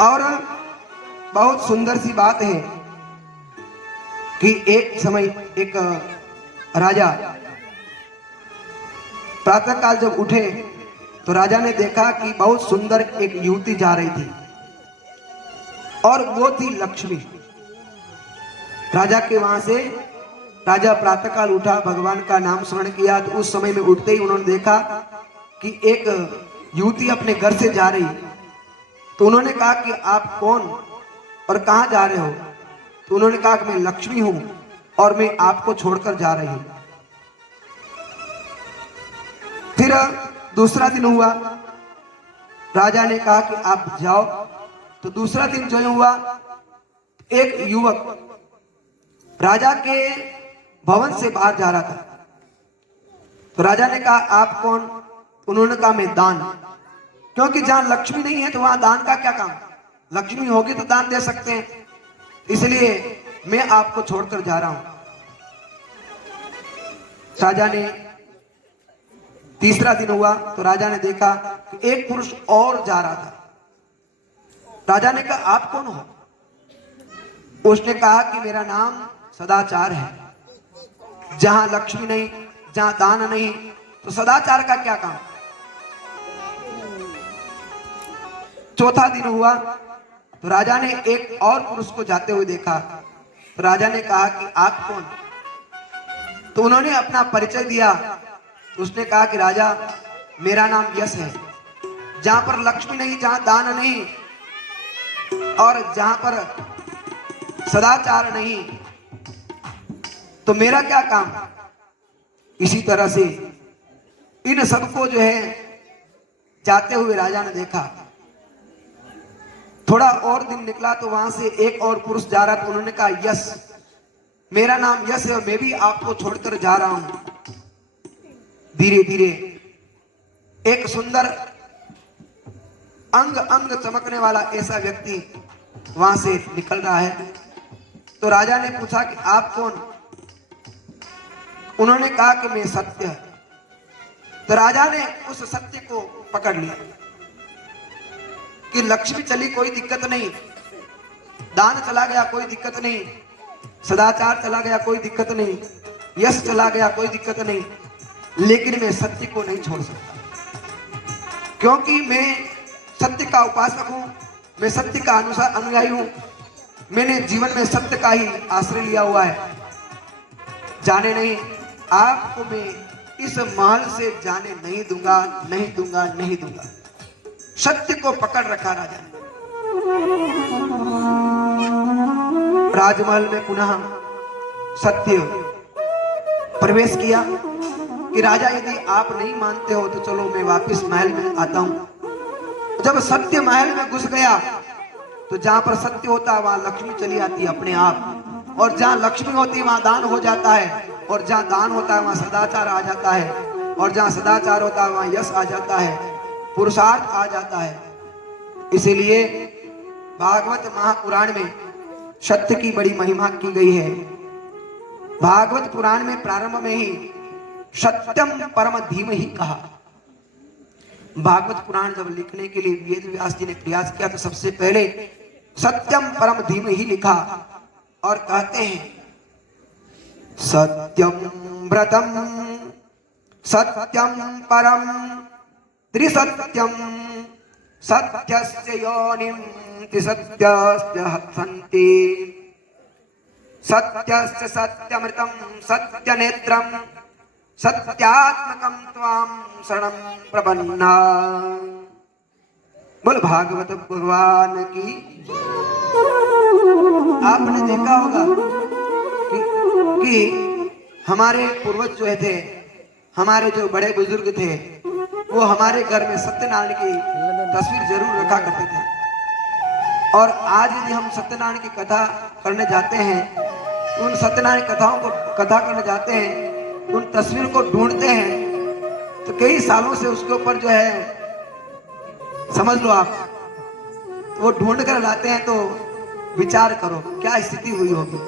और बहुत सुंदर सी बात है कि एक समय एक राजा प्रातः काल जब उठे तो राजा ने देखा कि बहुत सुंदर एक युवती जा रही थी और वो थी लक्ष्मी। राजा के वहां से राजा प्रातःकाल उठा, भगवान का नाम स्मरण किया तो उस समय में उठते ही उन्होंने देखा कि एक युवती अपने घर से जा रही। तो उन्होंने कहा कि आप कौन और कहां जा रहे हो? तो उन्होंने कहा कि मैं लक्ष्मी हूं और मैं आपको छोड़कर जा रही हूं। फिर दूसरा दिन हुआ, राजा ने कहा कि आप जाओ। तो दूसरा दिन जो हुआ, एक युवक राजा के भवन से बाहर जा रहा था। तो राजा ने कहा आप कौन? उन्होंने कहा मैं दान। क्योंकि जहां लक्ष्मी नहीं है तो वहां दान का क्या काम, लक्ष्मी होगी तो दान दे सकते हैं, इसलिए मैं आपको छोड़कर जा रहा हूं। राजा ने तीसरा दिन हुआ तो राजा ने देखा कि एक पुरुष और जा रहा था। राजा ने कहा आप कौन हो? उसने कहा कि मेरा नाम सदाचार है। जहां लक्ष्मी नहीं, जहां दान नहीं, तो सदाचार का क्या काम। चौथा दिन हुआ तो राजा ने एक और पुरुष को जाते हुए देखा। तो राजा ने कहा कि आप कौन। तो उन्होंने अपना परिचय दिया। तो उसने कहा कि राजा, मेरा नाम यश है। जहां पर लक्ष्मी नहीं, जहां दान नहीं, और जहां पर सदाचार नहीं, तो मेरा क्या काम। इसी तरह से इन सबको जो है जाते हुए राजा ने देखा। थोड़ा और दिन निकला तो वहां से एक और पुरुष जा रहा था। उन्होंने कहा, यश, मेरा नाम यश है और मैं भी आपको छोड़कर जा रहा हूं। धीरे धीरे एक सुंदर अंग अंग चमकने वाला ऐसा व्यक्ति वहां से निकल रहा है। तो राजा ने पूछा कि आप कौन। उन्होंने कहा कि मैं सत्य। तो राजा ने उस सत्य को पकड़ लिया कि लक्ष्मी चली कोई दिक्कत नहीं, दान चला गया कोई दिक्कत नहीं, सदाचार चला गया कोई दिक्कत नहीं, यश चला गया कोई दिक्कत नहीं, लेकिन मैं सत्य को नहीं छोड़ सकता, क्योंकि मैं सत्य का उपासक हूं, मैं सत्य का अनुयायी हूं। मैंने जीवन में सत्य का ही आश्रय लिया हुआ है। जाने नहीं, आपको मैं इस महल से जाने नहीं दूंगा, नहीं दूंगा, नहीं दूंगा। सत्य को पकड़ रखा राजा ने। राजमहल में पुनः सत्य प्रवेश किया कि राजा, यदि आप नहीं मानते हो तो चलो मैं वापस महल में आता हूं। जब सत्य महल में घुस गया तो जहां पर सत्य होता है वहां लक्ष्मी चली आती है अपने आप, और जहां लक्ष्मी होती है वहां दान हो जाता है, और जहां दान होता है वहां सदाचार आ जाता है, और जहां सदाचार होता है वहां यश आ जाता है, पुरुषार्थ आ जाता है। इसीलिए भागवत महापुराण में सत्य की बड़ी महिमा की गई है। भागवत पुराण में प्रारंभ में ही सत्यम परम धीमहि कहा। भागवत पुराण जब लिखने के लिए वेद व्यास जी ने प्रयास किया तो सबसे पहले सत्यम परम धीमहि लिखा, और कहते हैं सत्यम व्रतम सत्यम परम त्रिसत्यम सत्यस्य योनिं त्रिसत्यस्य हसन्ति सत्यस्य सत्यमृतं सत्यनेत्रं सत्यात्मकं त्वां शरणं प्रपन्ना। बोल भागवत भगवान की। आपने देखा होगा कि हमारे पूर्वज जो थे, हमारे जो बड़े बुजुर्ग थे, वो हमारे घर में सत्यनारायण की तस्वीर जरूर रखा करते थे। और आज यदि हम सत्यनारायण की कथा करने जाते हैं, उन सत्यनारायण कथाओं को कथा करने जाते हैं, उन तस्वीर को ढूंढते हैं, तो कई सालों से उसके ऊपर जो है समझ लो आप, वो ढूंढ कर लाते हैं। तो विचार करो क्या स्थिति हुई होगी।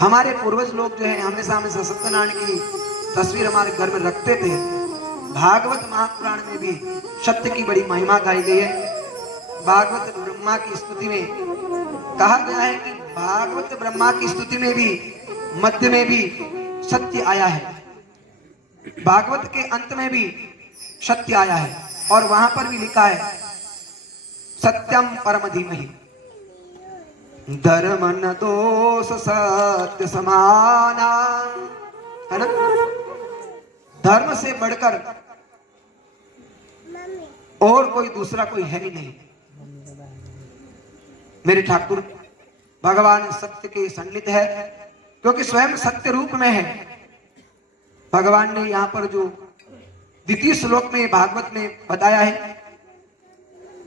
हमारे पूर्वज लोग जो है हमेशा हमेशा सत्यनारायण की तस्वीर हमारे घर में रखते थे। भागवत महापुराण में भी सत्य की बड़ी महिमा गाई गई है। भागवत ब्रह्मा की स्तुति में कहा गया है कि भागवत ब्रह्मा की स्तुति में भी मध्य में भी सत्य आया है, भागवत के अंत में भी सत्य आया है, और वहां पर भी लिखा है सत्यम परम धीमहि धर्म न दोष सत्य समाना। है ना, धर्म से बढ़कर और कोई दूसरा कोई है ही नहीं। मेरे ठाकुर भगवान सत्य के सन्निहित है, क्योंकि स्वयं सत्य रूप में है। भगवान ने यहां पर जो द्वितीय श्लोक में भागवत में बताया है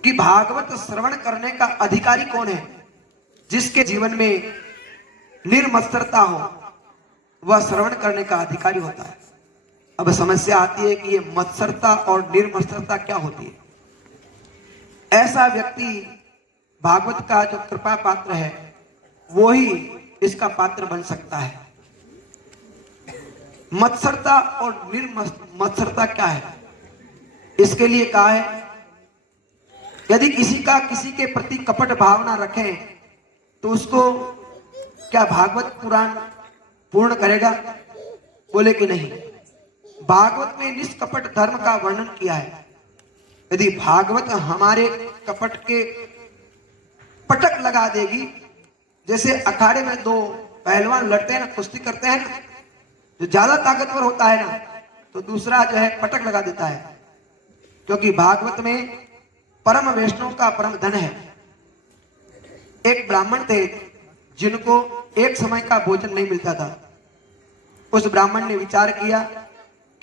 कि भागवत श्रवण करने का अधिकारी कौन है। जिसके जीवन में निर्मत्सरता हो वह श्रवण करने का अधिकारी होता है। अब समस्या आती है कि ये मत्सरता और निर्मत्सरता क्या होती है। ऐसा व्यक्ति भागवत का जो कृपा पात्र है वो ही इसका पात्र बन सकता है। मत्सरता और निर्मत्सरता क्या है, इसके लिए कहा है यदि किसी के प्रति कपट भावना रखें तो उसको क्या भागवत पुराण पूर्ण करेगा? बोले कि नहीं। भागवत में निष्कपट धर्म का वर्णन किया है। यदि भागवत हमारे कपट के पटक लगा देगी, जैसे अखाड़े में दो पहलवान लड़ते हैं ना, कुश्ती करते हैं ना, जो ज्यादा ताकतवर होता है ना तो दूसरा जो है पटक लगा देता है। क्योंकि भागवत में परम वैष्णव का परम धन है। एक ब्राह्मण थे जिनको एक समय का भोजन नहीं मिलता था। उस ब्राह्मण ने विचार किया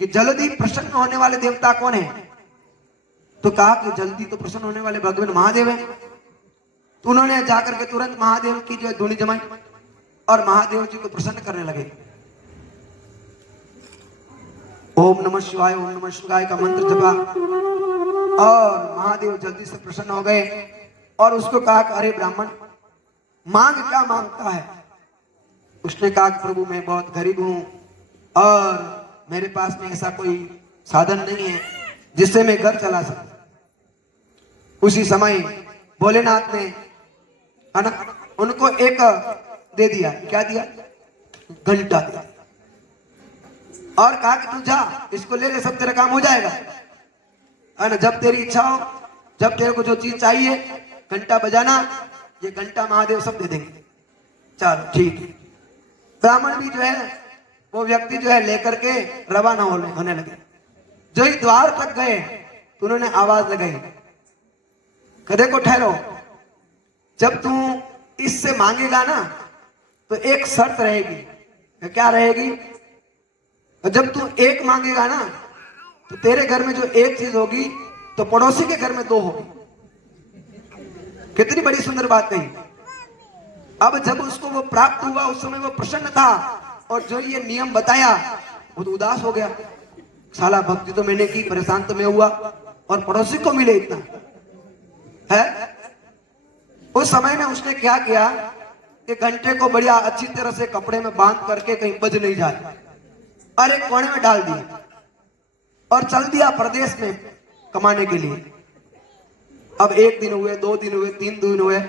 कि जल्दी प्रसन्न होने वाले देवता कौन है? तो कहा कि जल्दी तो प्रसन्न होने वाले भगवान महादेव हैं। तो उन्होंने जाकर के तुरंत महादेव की जो धूनी जमाई और महादेव जी को प्रसन्न करने लगे। ओम नमः शिवाय, ओम नमः शिवाय का मंत्र जपा और महादेव जल्दी से प्रसन्न हो गए और उसको कहा कि अरे ब्राह्मण, मांग क्या मांगता है? उसने कहा कि प्रभु मैं बहुत गरीब हूं और मेरे पास में ऐसा कोई साधन नहीं है जिससे मैं घर चला सकूं। उसी समय भोलेनाथ ने उनको एक दे दिया। क्या दिया? घंटा दिया और कहा कि तू जा, इसको ले ले, सब तेरा काम हो जाएगा। है ना, जब तेरी इच्छा हो, जब तेरे को जो चीज चाहिए, घंटा बजाना, ये घंटा महादेव सब दे देंगे। चलो ठीक है। ब्राह्मण भी जो है वो व्यक्ति जो है लेकर के रवाना होने लगे। जो ही द्वार तक गए तो उन्होंने आवाज लगाई, देखो ठहरो, जब तू इससे मांगेगा ना तो एक शर्त रहेगी। क्या रहेगी? जब तू एक मांगेगा ना तो तेरे घर में जो एक चीज होगी तो पड़ोसी के घर में दो होगी। कितनी बड़ी सुंदर बात कही। अब जब उसको वो प्राप्त हुआ उस समय वो प्रसन्न था और जो ये नियम बताया वो तो उदास हो गया। साला भक्ति तो मैंने की, परेशान तो मैं हुआ और पड़ोसी को मिले इतना है। उस समय में उसने क्या किया कि घंटे को बढ़िया अच्छी तरह से कपड़े में बांध करके कहीं बज नहीं जाए और एक कोने में डाल दिया और चल दिया प्रदेश में कमाने के लिए। अब 1 दिन हुए, 2 दिन हुए, 3 दिन हुए।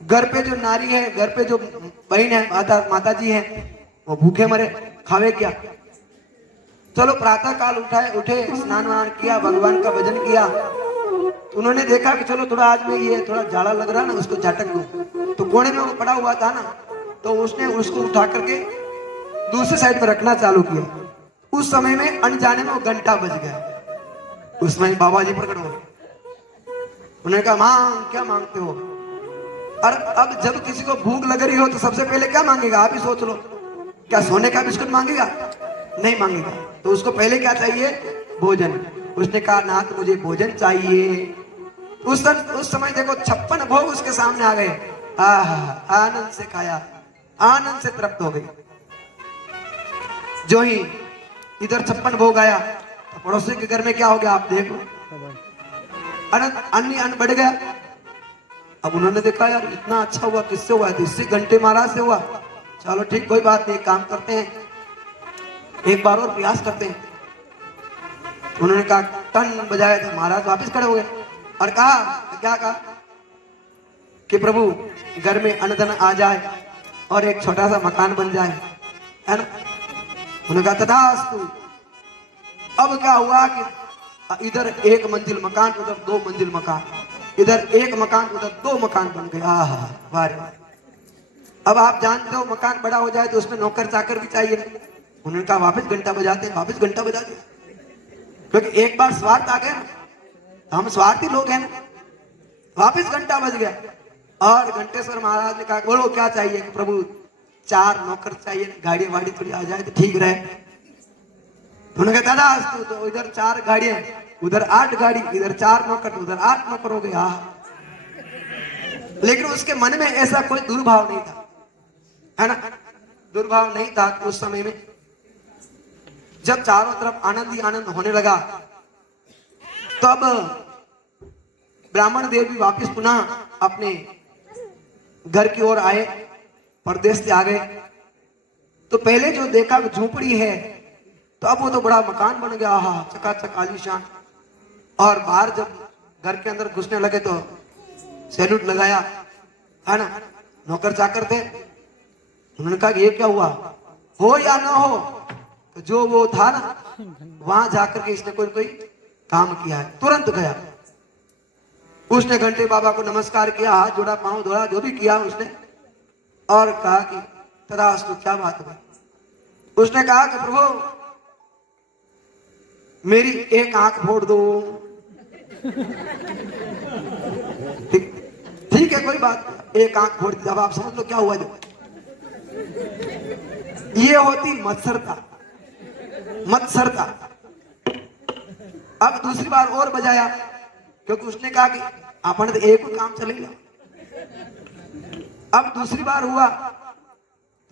घर पे जो नारी है, घर पे जो बहन है, माता जी है, वो भूखे मरे, खावे क्या। चलो प्रातः काल उठे, स्नान वान किया, भगवान का भजन किया। तो उन्होंने देखा कि चलो थोड़ा आज में ये थोड़ा झाड़ा लग रहा है ना, उसको झटक दूं। तो कोने में वो पड़ा हुआ था ना, तो उसने उसको उठा करके दूसरी साइड में रखना चालू किया। उस समय में अनजाने में वो घंटा बज गया। उस समय बाबा जी प्रकट हो गए। उन्होंने कहा मांग, क्या मांगते हो? और अब जब किसी को भूख लग रही हो तो सबसे पहले क्या मांगेगा? आप ही सोच लो। क्या सोने का बिस्कुट मांगेगा? नहीं मांगेगा। तो उसको पहले क्या चाहिए? भोजन। उसने कहा नाथ मुझे भोजन चाहिए। उस समय देखो 56 भोग उसके सामने आ गए। आनंद से खाया, आनंद से तृप्त हो गई। जो ही इधर 56 भोग आया तो पड़ोसी के घर में क्या हो गया आप देखो, अन्न बढ़ गया। अब उन्होंने देखा यार इतना अच्छा हुआ, किससे हुआ? इससे घंटे महाराज से हुआ। चलो ठीक, कोई बात नहीं, काम करते हैं, एक बार और प्रयास करते हैं। उन्होंने कहा, टन बजाया था, महाराज वापस खड़े हो गए और कहा, क्या कहा कि प्रभु घर में अन्न धन आ जाए और एक छोटा सा मकान बन जाए, है ना। उन्होंने कहा तथास्तु। अब क्या हुआ कि इधर 1 मंजिल मकान, उधर 2 मंजिल मकान, इधर 1 मकान, उधर 2 मकान बन गए। वाह। अब आप जानते हो मकान बड़ा हो जाए तो उसमें नौकर चाकर भी चाहिए। उन्होंने कहा वापस घंटा बजाते हैं, वापस घंटा बजाते हैं, क्योंकि एक बार स्वार्थ आ गया ना, हम स्वार्थी लोग हैं ना। वापस घंटा बज गया और घंटेश्वर महाराज ने कहा बोलो क्या चाहिए? कि प्रभु 4 नौकर चाहिए, गाड़ी वाड़ी थोड़ी आ जाए तो ठीक रहे। उन्होंने कहा दादा तो इधर 4 गाड़ियां, उधर 8 गाड़ी, इधर 4 नौकर, उधर 8 नौकर हो गया। लेकिन उसके मन में ऐसा कोई दुर्भाव नहीं था, है ना, दुर्भाव नहीं था। उस समय में जब चारों तरफ आनंद ही आनंद होने लगा तो अब ब्राह्मण देव भी वापस पुनः अपने घर की ओर आए, परदेश से आ गए। तो पहले जो देखा झोपड़ी है, तो अब वो तो बड़ा मकान बन गया, चकाचक आलीशान। और बाहर जब घर के अंदर घुसने लगे तो सैल्यूट लगाया, है ना, नौकर चाकर थे। उन्होंने कहा कि ये क्या हुआ, हो या ना हो, तो जो वो था ना वहां जाकर के इसने कोई कोई काम किया है। तुरंत गया, उसने घंटे बाबा को नमस्कार किया, हाथ जोड़ा, पांव धोया, जो भी किया उसने, और कहा कि तथास्तु, क्या बात है। उसने कहा कि प्रभु मेरी एक आंख फोड़ दो। ठीक ठीक है, कोई बात, एक आंख फोड़ दी। अब आप समझ लो क्या हुआ। जो ये होती मत्सरता, मत्सरता। अब दूसरी बार और बजाया, क्योंकि उसने कहा कि अपन तो एक ही काम चलेगा। अब दूसरी बार हुआ तो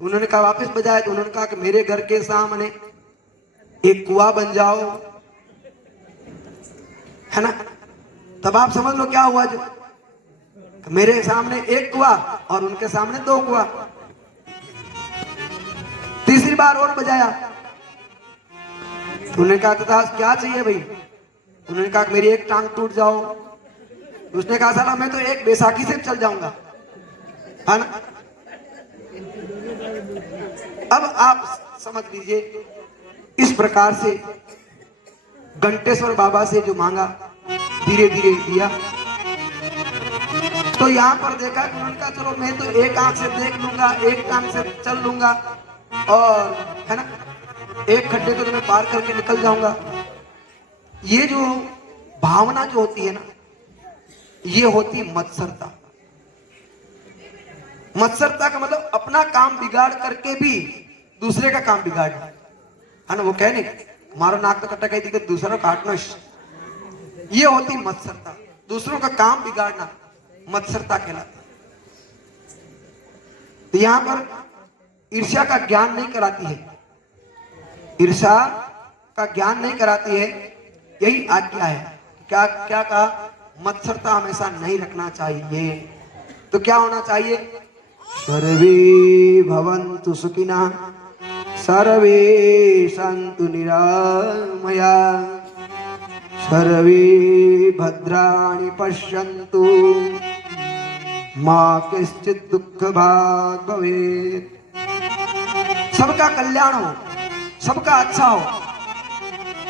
उन्होंने कहा, वापस बजाया, तो उन्होंने कहा कि मेरे घर के सामने एक कुआं बन जाओ, है ना। तब आप समझ लो क्या हुआ। जो मेरे सामने एक कुआं और उनके सामने दो कुआं। तीसरी बार और बजाया, उन्होंने कहा तथा क्या चाहिए भाई। उन्होंने कहा मेरी एक टांग टूट जाओ। उसने कहा साला मैं तो एक बैसाखी से चल जाऊंगा, है ना। अब आप समझ लीजिए, इस प्रकार से घंटेश्वर बाबा से जो मांगा धीरे धीरे दिया। तो यहाँ पर देखा कि उन्होंने कहा चलो मैं तो एक आंख से देख लूंगा, एक कान से चल लूंगा, और है ना एक खड्डे को तो मैं पार करके निकल जाऊंगा। ये जो भावना जो होती है ना, ये होती मत्सरता। मत्सरता का मतलब अपना काम बिगाड़ करके भी दूसरे का काम बिगाड़ना, है ना। वो कह नहीं मारो नाक तो कटा कही थी, दूसरा काटना, ये होती मत्सरता। दूसरों का काम बिगाड़ना मत्सरता कहलाता है। तो यहां पर ईर्ष्या का ज्ञान नहीं कराती है, ईर्ष्या का ज्ञान नहीं कराती है, यही आज्ञा है। क्या क्या कहा, मत्सरता हमेशा नहीं रखना चाहिए। तो क्या होना चाहिए, सर्वे भवन्तु सुखिनः सर्वे सन्तु निरामया सर्वे भद्राणि पश्यन्तु मा कश्चित् दुःख भाग् भवेत्। सबका कल्याण हो, सबका अच्छा हो,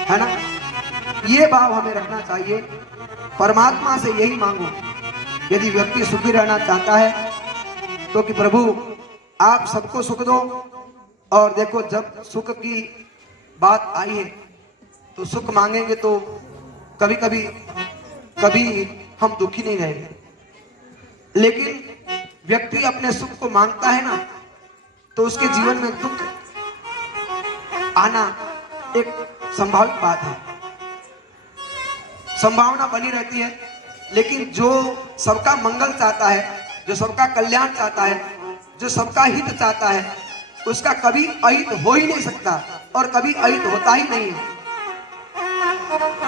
है ना। ये भाव हमें रखना चाहिए। परमात्मा से यही मांगो, यदि व्यक्ति सुखी रहना चाहता है तो कि प्रभु आप सबको सुख दो। और देखो जब सुख की बात आई है तो सुख मांगेंगे तो कभी कभी कभी हम दुखी नहीं रहेंगे, लेकिन व्यक्ति अपने सुख को मांगता है ना, तो उसके जीवन में दुख आना एक संभावित बात है, संभावना बनी रहती है। लेकिन जो सबका मंगल चाहता है, जो सबका कल्याण चाहता है, जो सबका हित चाहता है, उसका कभी अहित हो ही नहीं सकता और कभी अहित होता ही नहीं है।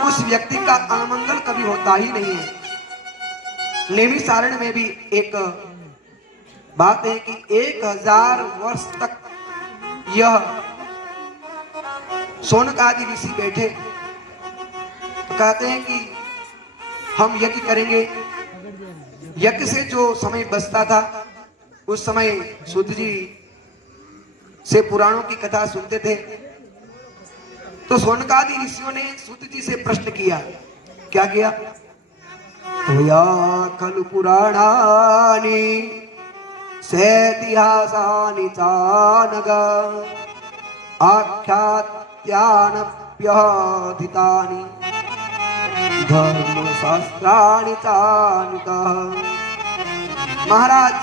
उस व्यक्ति का अमंगल कभी होता ही नहीं है। नैमिषारण्य में भी एक बात है कि 1000 वर्ष तक यह शौनक आदि ऋषि बैठे, तो कहते हैं कि हम यज्ञ करेंगे। यज्ञ से जो समय बचता था उस समय सूत जी से पुराणों की कथा सुनते थे। तो शौनकादि ऋषियों ने सूत जी से प्रश्न किया, क्या किया, या खलु पुराणानि सेतिहासानि चानग आख्यात्यानप्यधितानि धर्मशास्त्राणि चानुका। महाराज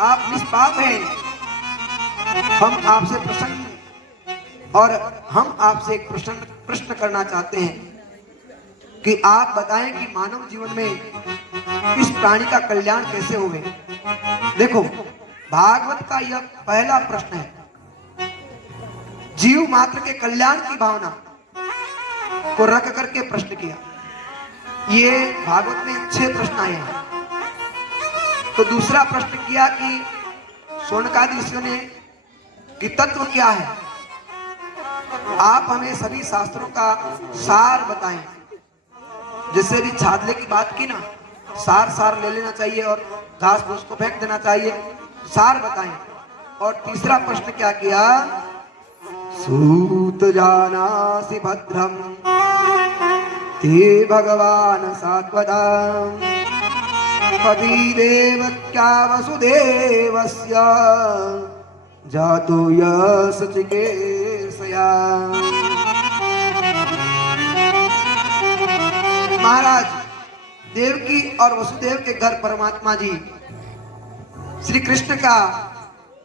आप निष्पाप हैं, हम आपसे प्रसन्न और हम आपसे एक प्रश्न करना चाहते हैं कि आप बताएं कि मानव जीवन में इस प्राणी का कल्याण कैसे होवे। देखो भागवत का यह पहला प्रश्न है, जीव मात्र के कल्याण की भावना को रख करके प्रश्न किया। ये भागवत में 6 प्रश्न आए हैं। तो दूसरा प्रश्न किया कि शौनकादि ऋषियों ने कि तत्व क्या है, आप हमें सभी शास्त्रों का सार बताएं। जैसे भी छादले की बात की ना, सार ले लेना चाहिए और घास फूस को फेंक देना चाहिए, सार बताएं। और तीसरा प्रश्न क्या किया? सूत जानासि भद्रम ते भगवान सात्वता पति देवक्या वसुदेवस्य जातो यश चिकीर्षया। महाराज, देवकी और वसुदेव के घर परमात्मा जी श्री कृष्ण का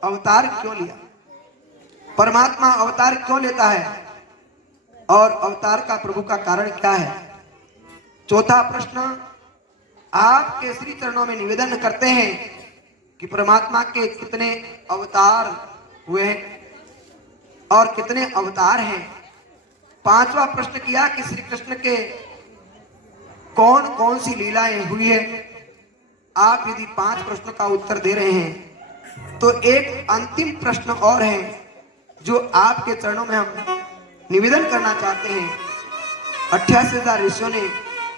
अवतार क्यों लिया? परमात्मा अवतार क्यों लेता है और अवतार का प्रभु का कारण क्या है? चौथा प्रश्न, आपके श्री चरणों में निवेदन करते हैं कि परमात्मा के कितने अवतार हुए हैं और कितने अवतार हैं। पांचवा प्रश्न किया कि श्री कृष्ण के कौन कौन सी लीलाएं हुई है। आप यदि 5 प्रश्नों का उत्तर दे रहे हैं तो एक अंतिम प्रश्न और है जो आपके चरणों में हम निवेदन करना चाहते हैं। 88,000 ऋषियों ने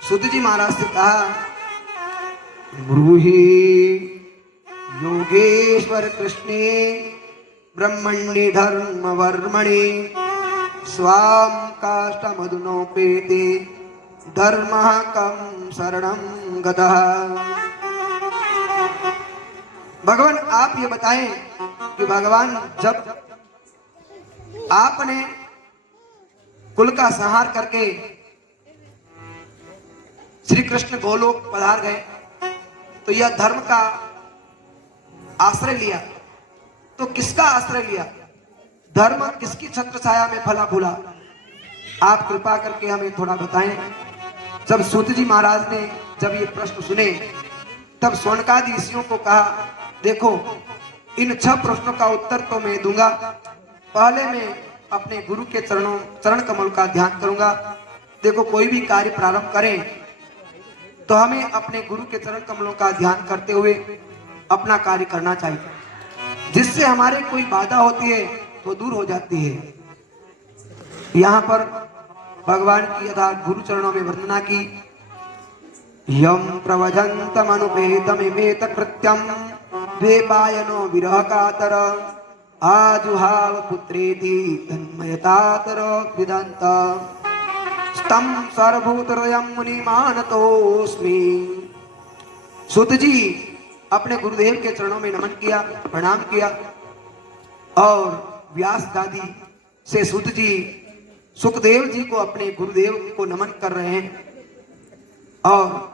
सूत जी महाराज से कहा, ब्रूहि योगेश्वर कृष्णे ब्रह्मण्य धर्म वर्मणि स्वाम काष्ठमधुनोपेते धर्म कम शरणं गतः। भगवान आप ये बताएं कि भगवान जब आपने कुल का संहार करके श्री कृष्ण गोलोक पधार गए तो यह धर्म का आश्रय लिया, तो किसका आश्रय लिया? धर्म किसकी छत्र छाया में फला फूला? आप कृपा करके हमें थोड़ा बताएं। जब सूत जी महाराज ने जब ये प्रश्न सुने तब शौनकादि ऋषियों को कहा, देखो इन 6 प्रश्नों का उत्तर तो मैं दूंगा, पहले मैं अपने गुरु के चरण कमल का ध्यान करूंगा। देखो कोई भी कार्य प्रारंभ करें तो हमें अपने गुरु के चरण कमलों का ध्यान करते हुए अपना कार्य करना चाहिए, जिससे हमारे कोई बाधा होती है तो दूर हो जाती है। यहाँ पर भगवान की यथा गुरु चरणों में वंदना की। यम प्रवजन्तमनुपेतमिमेत कृत्यम द्वेपायनो विरह कातर आजुहाव पुत्रेति तन्मयतातर विदंत स्तम सर्वभूतहृदयं मुनिमानतोस्मि। सूत जी अपने गुरुदेव के चरणों में नमन किया, प्रणाम किया और व्यास दादी से सूत जी सुखदेव जी को अपने गुरुदेव को नमन कर रहे हैं। और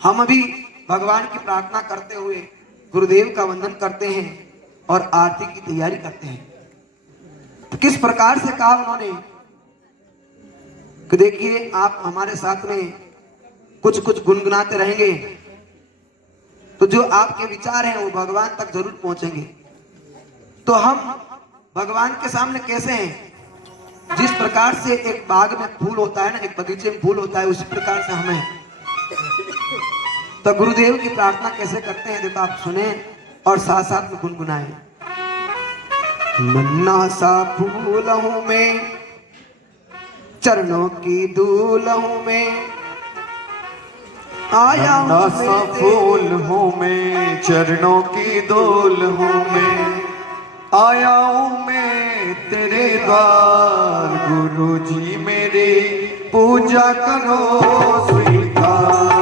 हम अभी भगवान की प्रार्थना करते हुए गुरुदेव का वंदन करते हैं और आरती की तैयारी करते हैं। तो किस प्रकार से कहा उन्होंने कि देखिए आप हमारे साथ में कुछ कुछ गुनगुनाते रहेंगे तो जो आपके विचार हैं वो भगवान तक जरूर पहुंचेंगे। तो हम भगवान के सामने कैसे हैं? जिस प्रकार से एक बाग में फूल होता है ना, एक बगीचे में फूल होता है, उसी प्रकार से हमें। तो गुरुदेव की प्रार्थना कैसे करते हैं देखो आप सुने और साथ साथ में गुनगुनाएं। नन्ना सा फूल हूं मैं, चरणों की धूल हूं मैं, आया नन्ना सा फूल हूं मैं, चरणों की धूल हूं मैं, आया हूं मैं तेरे द्वार। गुरु जी मेरी पूजा करो स्वीकार।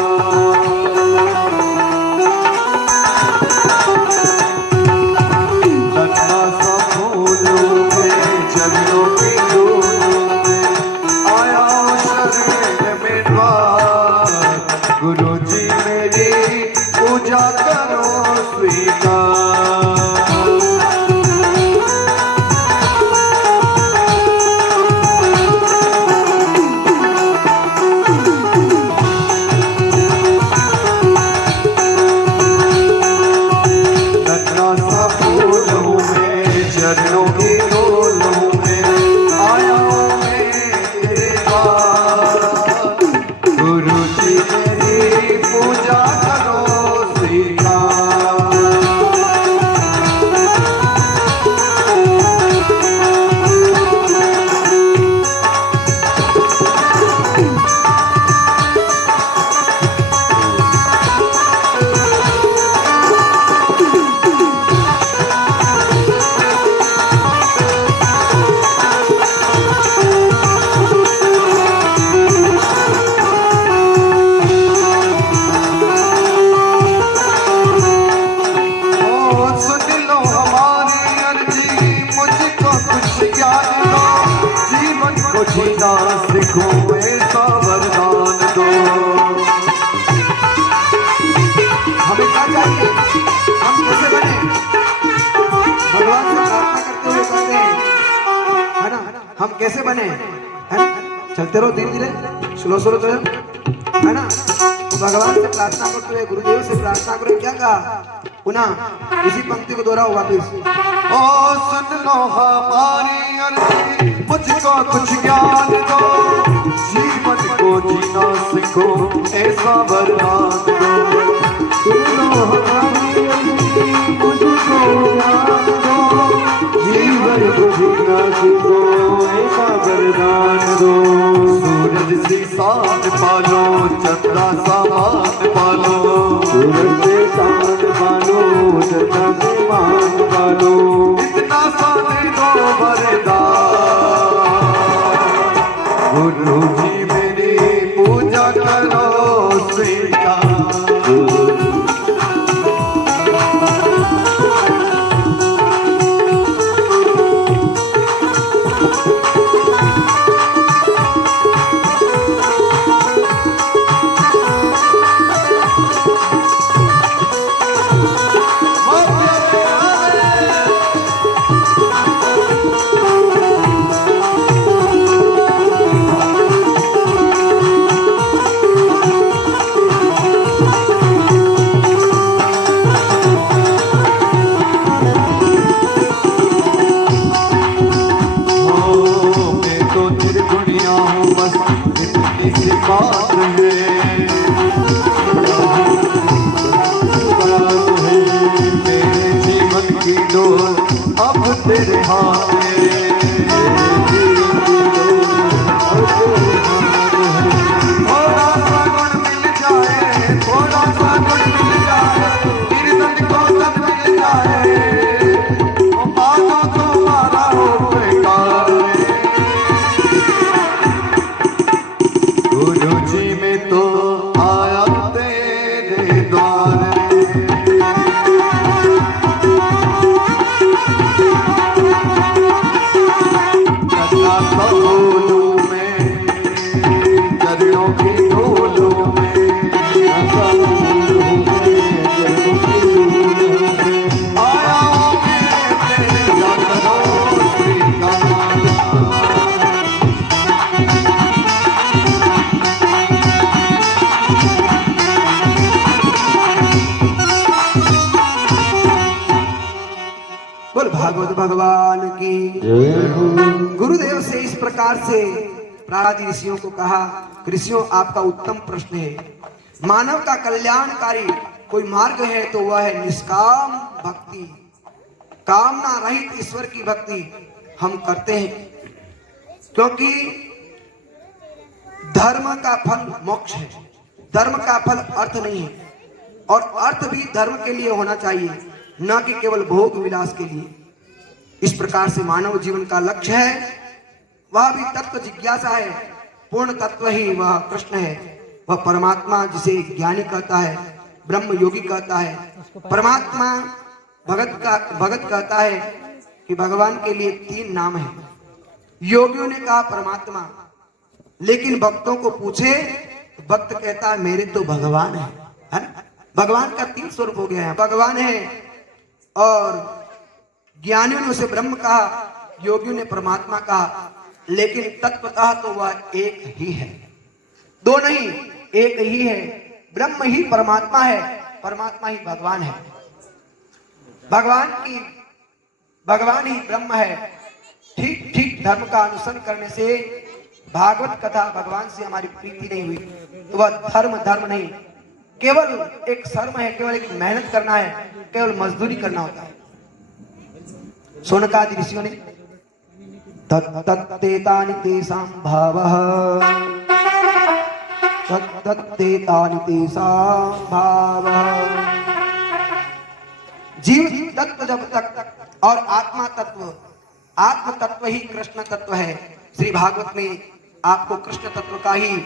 नन्ना सा फूल हूं मैं, चरणों की धूल हूं मैं, आया हूं शरण में द्वार। गुरु जी मेरी पूजा करो स्वीकार। को जीना सीखो ऐसा वरदान दो। हमें क्या चाहिए, हम कैसे बने, भगवान से प्रार्थना करते हुए कहते हैं, है ना, हम कैसे बने, है ना? चलते रहो धीरे धीरे, स्लो स्लो तो है ना। तो भगवान से प्रार्थना करते हुए, गुरुदेव से प्रार्थना करो, क्या कहा, पुनः इसी पंक्ति को दोहराओ वापिस। ओ सुन लो हमारी अर्जी, मुझको कुछ ज्ञान दो, जीवन को जीना सीखो ऐसा वरदान दो। सुन लो हमारी अर्जी, मुझको ज्ञान दो, जीवन को जीना सीखो ऐसा वरदान दो। सूरज से साथ पालो, चंद्रा सा मान पालो, सूरज से साथ पालो, चंद्रा से मान पालो, इतना सा दे दो वरदान। गुरु जी मेरी पूजा करो स्वीकार। अब तेरे हाथ में, थोड़ा सा गुण मिल जाए, थोड़ा सा गुण मिल जाए, कीर्तन को तब मिल जाए, मानो तुम्हारा हो बेकार। गुरु जी में तो आया तेरे द्वार, बोलूं मैं चरणों की डोलों में, आया बोल भागवत भगवान की। गुरुदेव से इस प्रकार से प्राणादि ऋषियों को कहा, ऋषियों आपका उत्तम प्रश्न है। मानव का कल्याणकारी कोई मार्ग है तो वह है निष्काम भक्ति, कामना रहित ईश्वर की भक्ति हम करते हैं, क्योंकि धर्म का फल मोक्ष है, धर्म का फल अर्थ नहीं है, और अर्थ भी धर्म के लिए होना चाहिए, न कि केवल भोग विलास के लिए। इस प्रकार से मानव जीवन का लक्ष्य है, वह भी तत्व जिज्ञासा है। पूर्ण तत्व ही वह कृष्ण है, वह परमात्मा जिसे ज्ञानी कहता है, ब्रह्म योगी कहता है। परमात्मा भगत कहता है कि भगवान के लिए 3 नाम है। योगियों ने कहा परमात्मा, लेकिन भक्तों को पूछे, भक्त कहता है मेरे तो भगवान है ना? भगवान का 3 स्वरूप हो गया है, भगवान है, और ज्ञानियों ने उसे ब्रह्म कहा, योगियों ने परमात्मा कहा, लेकिन तत्वतः तो वह एक ही है, 2 नहीं, एक ही है। ब्रह्म ही परमात्मा है, परमात्मा ही भगवान है। भगवान ही ब्रह्म है। ठीक ठीक धर्म का अनुसरण करने से, भागवत कथा भगवान से हमारी प्रीति नहीं हुई तो वह धर्म नहीं, केवल एक शर्म है, केवल एक मेहनत करना है, केवल मजदूरी करना होता है। शौनकादि ऋषियों ने तत्तेतानि तेषां भावः, तत्तेतानि तेषां भावः। जीव तत्व जब तक और आत्मा तत्व, आत्म तत्व ही कृष्ण तत्व है। श्री भागवत में आपको कृष्ण तत्व का ही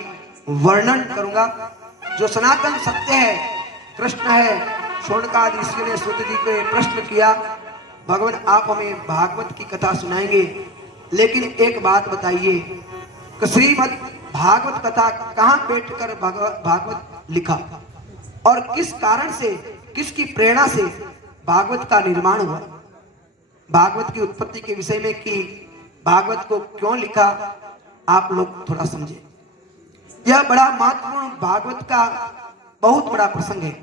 वर्णन करूंगा। जो सनातन सत्य है कृष्ण है। शौनकादि ऋषि ने सूत जी को प्रश्न किया, भगवान आप हमें भागवत की कथा सुनाएंगे, लेकिन एक बात बताइए, कि श्रीमद् भागवत कथा कहां बैठकर भागवत लिखा और किस कारण से, किसकी प्रेरणा से भागवत का निर्माण हुआ, भागवत की उत्पत्ति के विषय में कि भागवत को क्यों लिखा, आप लोग थोड़ा समझे। यह बड़ा महत्वपूर्ण भागवत का बहुत बड़ा प्रसंग है।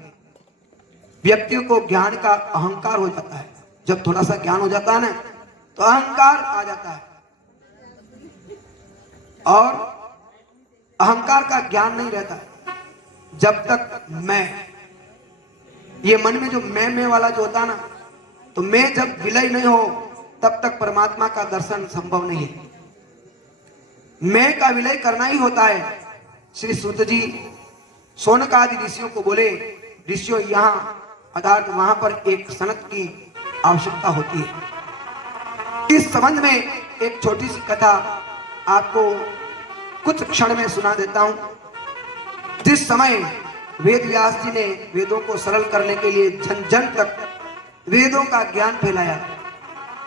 व्यक्तियों को ज्ञान का अहंकार हो जाता है, जब थोड़ा सा ज्ञान हो जाता है ना तो अहंकार आ जाता है, और अहंकार का ज्ञान नहीं रहता जब तक मैं, ये मन में जो मैं वाला जो होता है ना, तो मैं जब विलय नहीं हो तब तक परमात्मा का दर्शन संभव नहीं है। मैं का विलय करना ही होता है। श्री सूत जी शौनक आदि ऋषियों को बोले, ऋषियों यहाँ अर्थात वहां पर एक सनक की आवश्यकता होती है। इस संबंध में एक छोटी सी कथा आपको कुछ क्षण में सुना देता हूं। जिस समय वेद व्यास जी ने वेदों को सरल करने के लिए जन जन तक वेदों का ज्ञान फैलाया,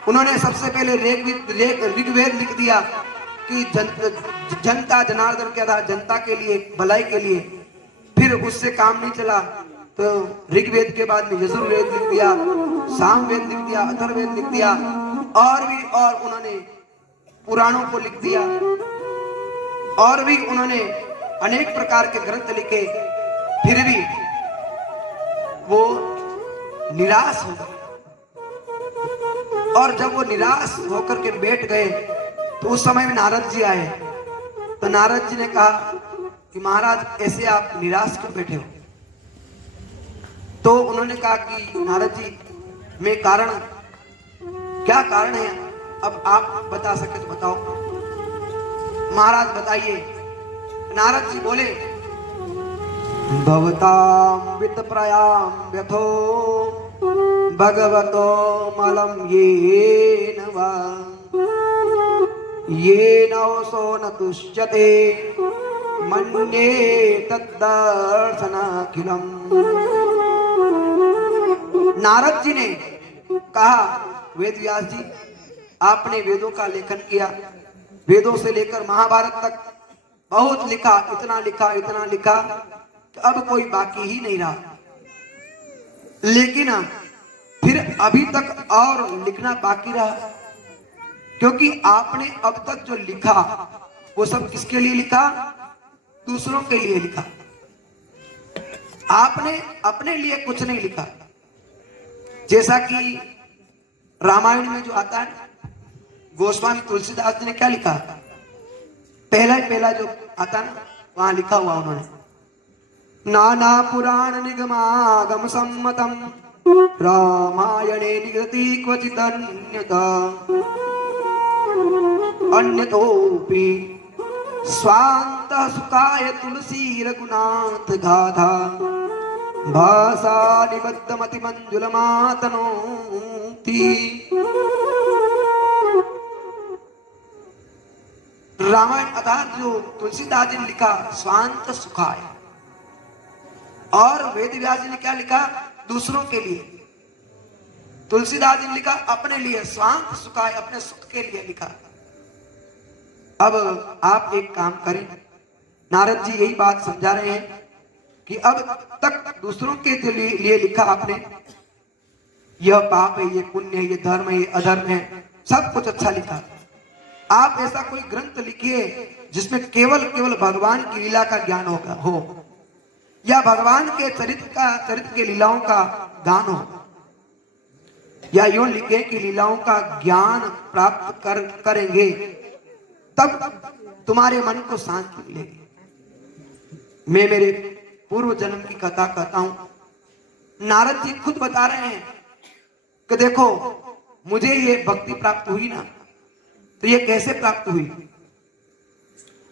उन्होंने सबसे पहले ऋग्वेद लिख दिया कि जनता जनार्दन क्या था, जनता के लिए, भलाई के लिए। फिर उससे काम नहीं चला तो ऋग्वेद के बाद में यजुर्वेद लिख दिया, सामवेद लिख दिया, अथर्ववेद लिख दिया, और भी और उन्होंने पुराणों को लिख दिया, और भी उन्होंने अनेक प्रकार के ग्रंथ लिखे। फिर भी वो निराश हो गए, और जब वो निराश होकर के बैठ गए तो उस समय में नारद जी आए। तो नारद जी ने कहा कि महाराज ऐसे आप निराश क्यों बैठे हो? तो उन्होंने कहा कि नारद जी मैं कारण, क्या कारण है, अब आप बता सके तो बताओ। महाराज बताइए। नारद जी बोले, भवतां वित्तप्रयां व्यथो भगवतो मलं येन वा येन सो न तुष्यते मन्ये तद्दर्शनाखिलम्। नारद जी ने कहा, वेद व्यास जी आपने वेदों का लेखन किया, वेदों से लेकर महाभारत तक बहुत लिखा, इतना लिखा, इतना लिखा, तो अब कोई बाकी ही नहीं रहा। लेकिन फिर अभी तक और लिखना बाकी रहा, क्योंकि आपने अब तक जो लिखा वो सब किसके लिए लिखा? दूसरों के लिए लिखा। आपने अपने लिए कुछ नहीं लिखा। जैसा कि रामायण में जो आता है, गोस्वामी तुलसीदास जी ने क्या लिखा? पहला जो आता है ना, वहां लिखा हुआ उन्होंने, नाना पुराण निगमागम सम्मतम रामायणे निगति क्वचित अन्यथा अन्यतोपि स्वांत सुखाय तुलसी रघुनाथ गाथा भाषा निबद्ध मति मंजुल मातनोति। रामायण अर्थात जो तुलसीदास जी ने लिखा स्वांत सुखाय, और वेद व्यास जी ने क्या लिखा? दूसरों के लिए। तुलसीदास जी ने लिखा अपने लिए, स्वांत सुखाय, अपने सुख के लिए लिखा। अब आप एक काम करें, नारद जी यही बात समझा रहे हैं कि अब तक दूसरों के लिए लिखा आपने, यह पाप है, ये पुण्य है, ये धर्म है, ये अधर्म है, सब कुछ अच्छा लिखा। आप ऐसा कोई ग्रंथ लिखिए जिसमें केवल भगवान की लीला का ज्ञान हो, या भगवान के चरित्र के लीलाओं का गान हो, या यूं लिखे कि लीलाओं का ज्ञान प्राप्त करेंगे तब तुम्हारे मन को शांति मिलेगी। मैं मेरे पूर्व जन्म की कथा कहता हूं। नारद जी खुद बता रहे हैं कि देखो मुझे ये भक्ति प्राप्त हुई ना, तो ये कैसे प्राप्त हुई?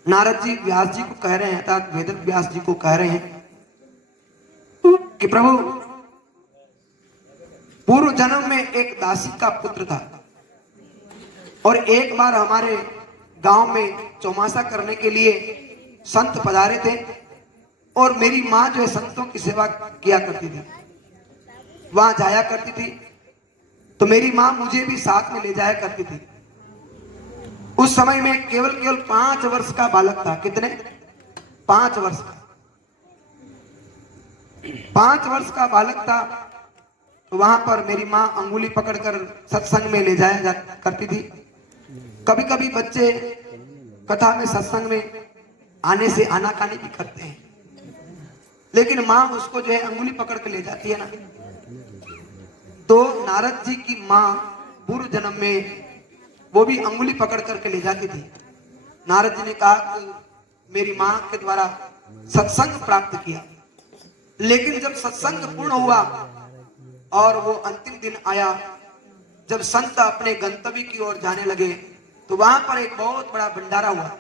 नारद जी व्यास जी को कह रहे हैं, अर्थात वेद व्यास जी को कह रहे हैं कि प्रभु, पूर्व जन्म में एक दासी का पुत्र था, और एक बार हमारे गांव में चौमासा करने के लिए संत पधारे थे, और मेरी माँ जो है संतों की सेवा किया करती थी, वहां जाया करती थी, तो मेरी माँ मुझे भी साथ में ले जाया करती थी। उस समय में केवल 5 वर्ष का बालक था। कितने? 5 वर्ष का। 5 वर्ष का बालक था। तो वहां पर मेरी माँ अंगुली पकड़कर सत्संग में ले जाया करती थी। कभी कभी बच्चे कथा में, सत्संग में आने से आनाकानी भी करते हैं, लेकिन माँ उसको जो है अंगुली पकड़ के ले जाती है ना। तो नारद जी की माँ पूर्व जन्म में वो भी अंगुली पकड़ करके ले जाती थी। नारद जी ने कहा कि मेरी माँ के द्वारा सत्संग प्राप्त किया, लेकिन जब सत्संग पूर्ण हुआ और वो अंतिम दिन आया, जब संत अपने गंतव्य की ओर जाने लगे, तो वहां पर एक बहुत बड़ा भंडारा हुआ।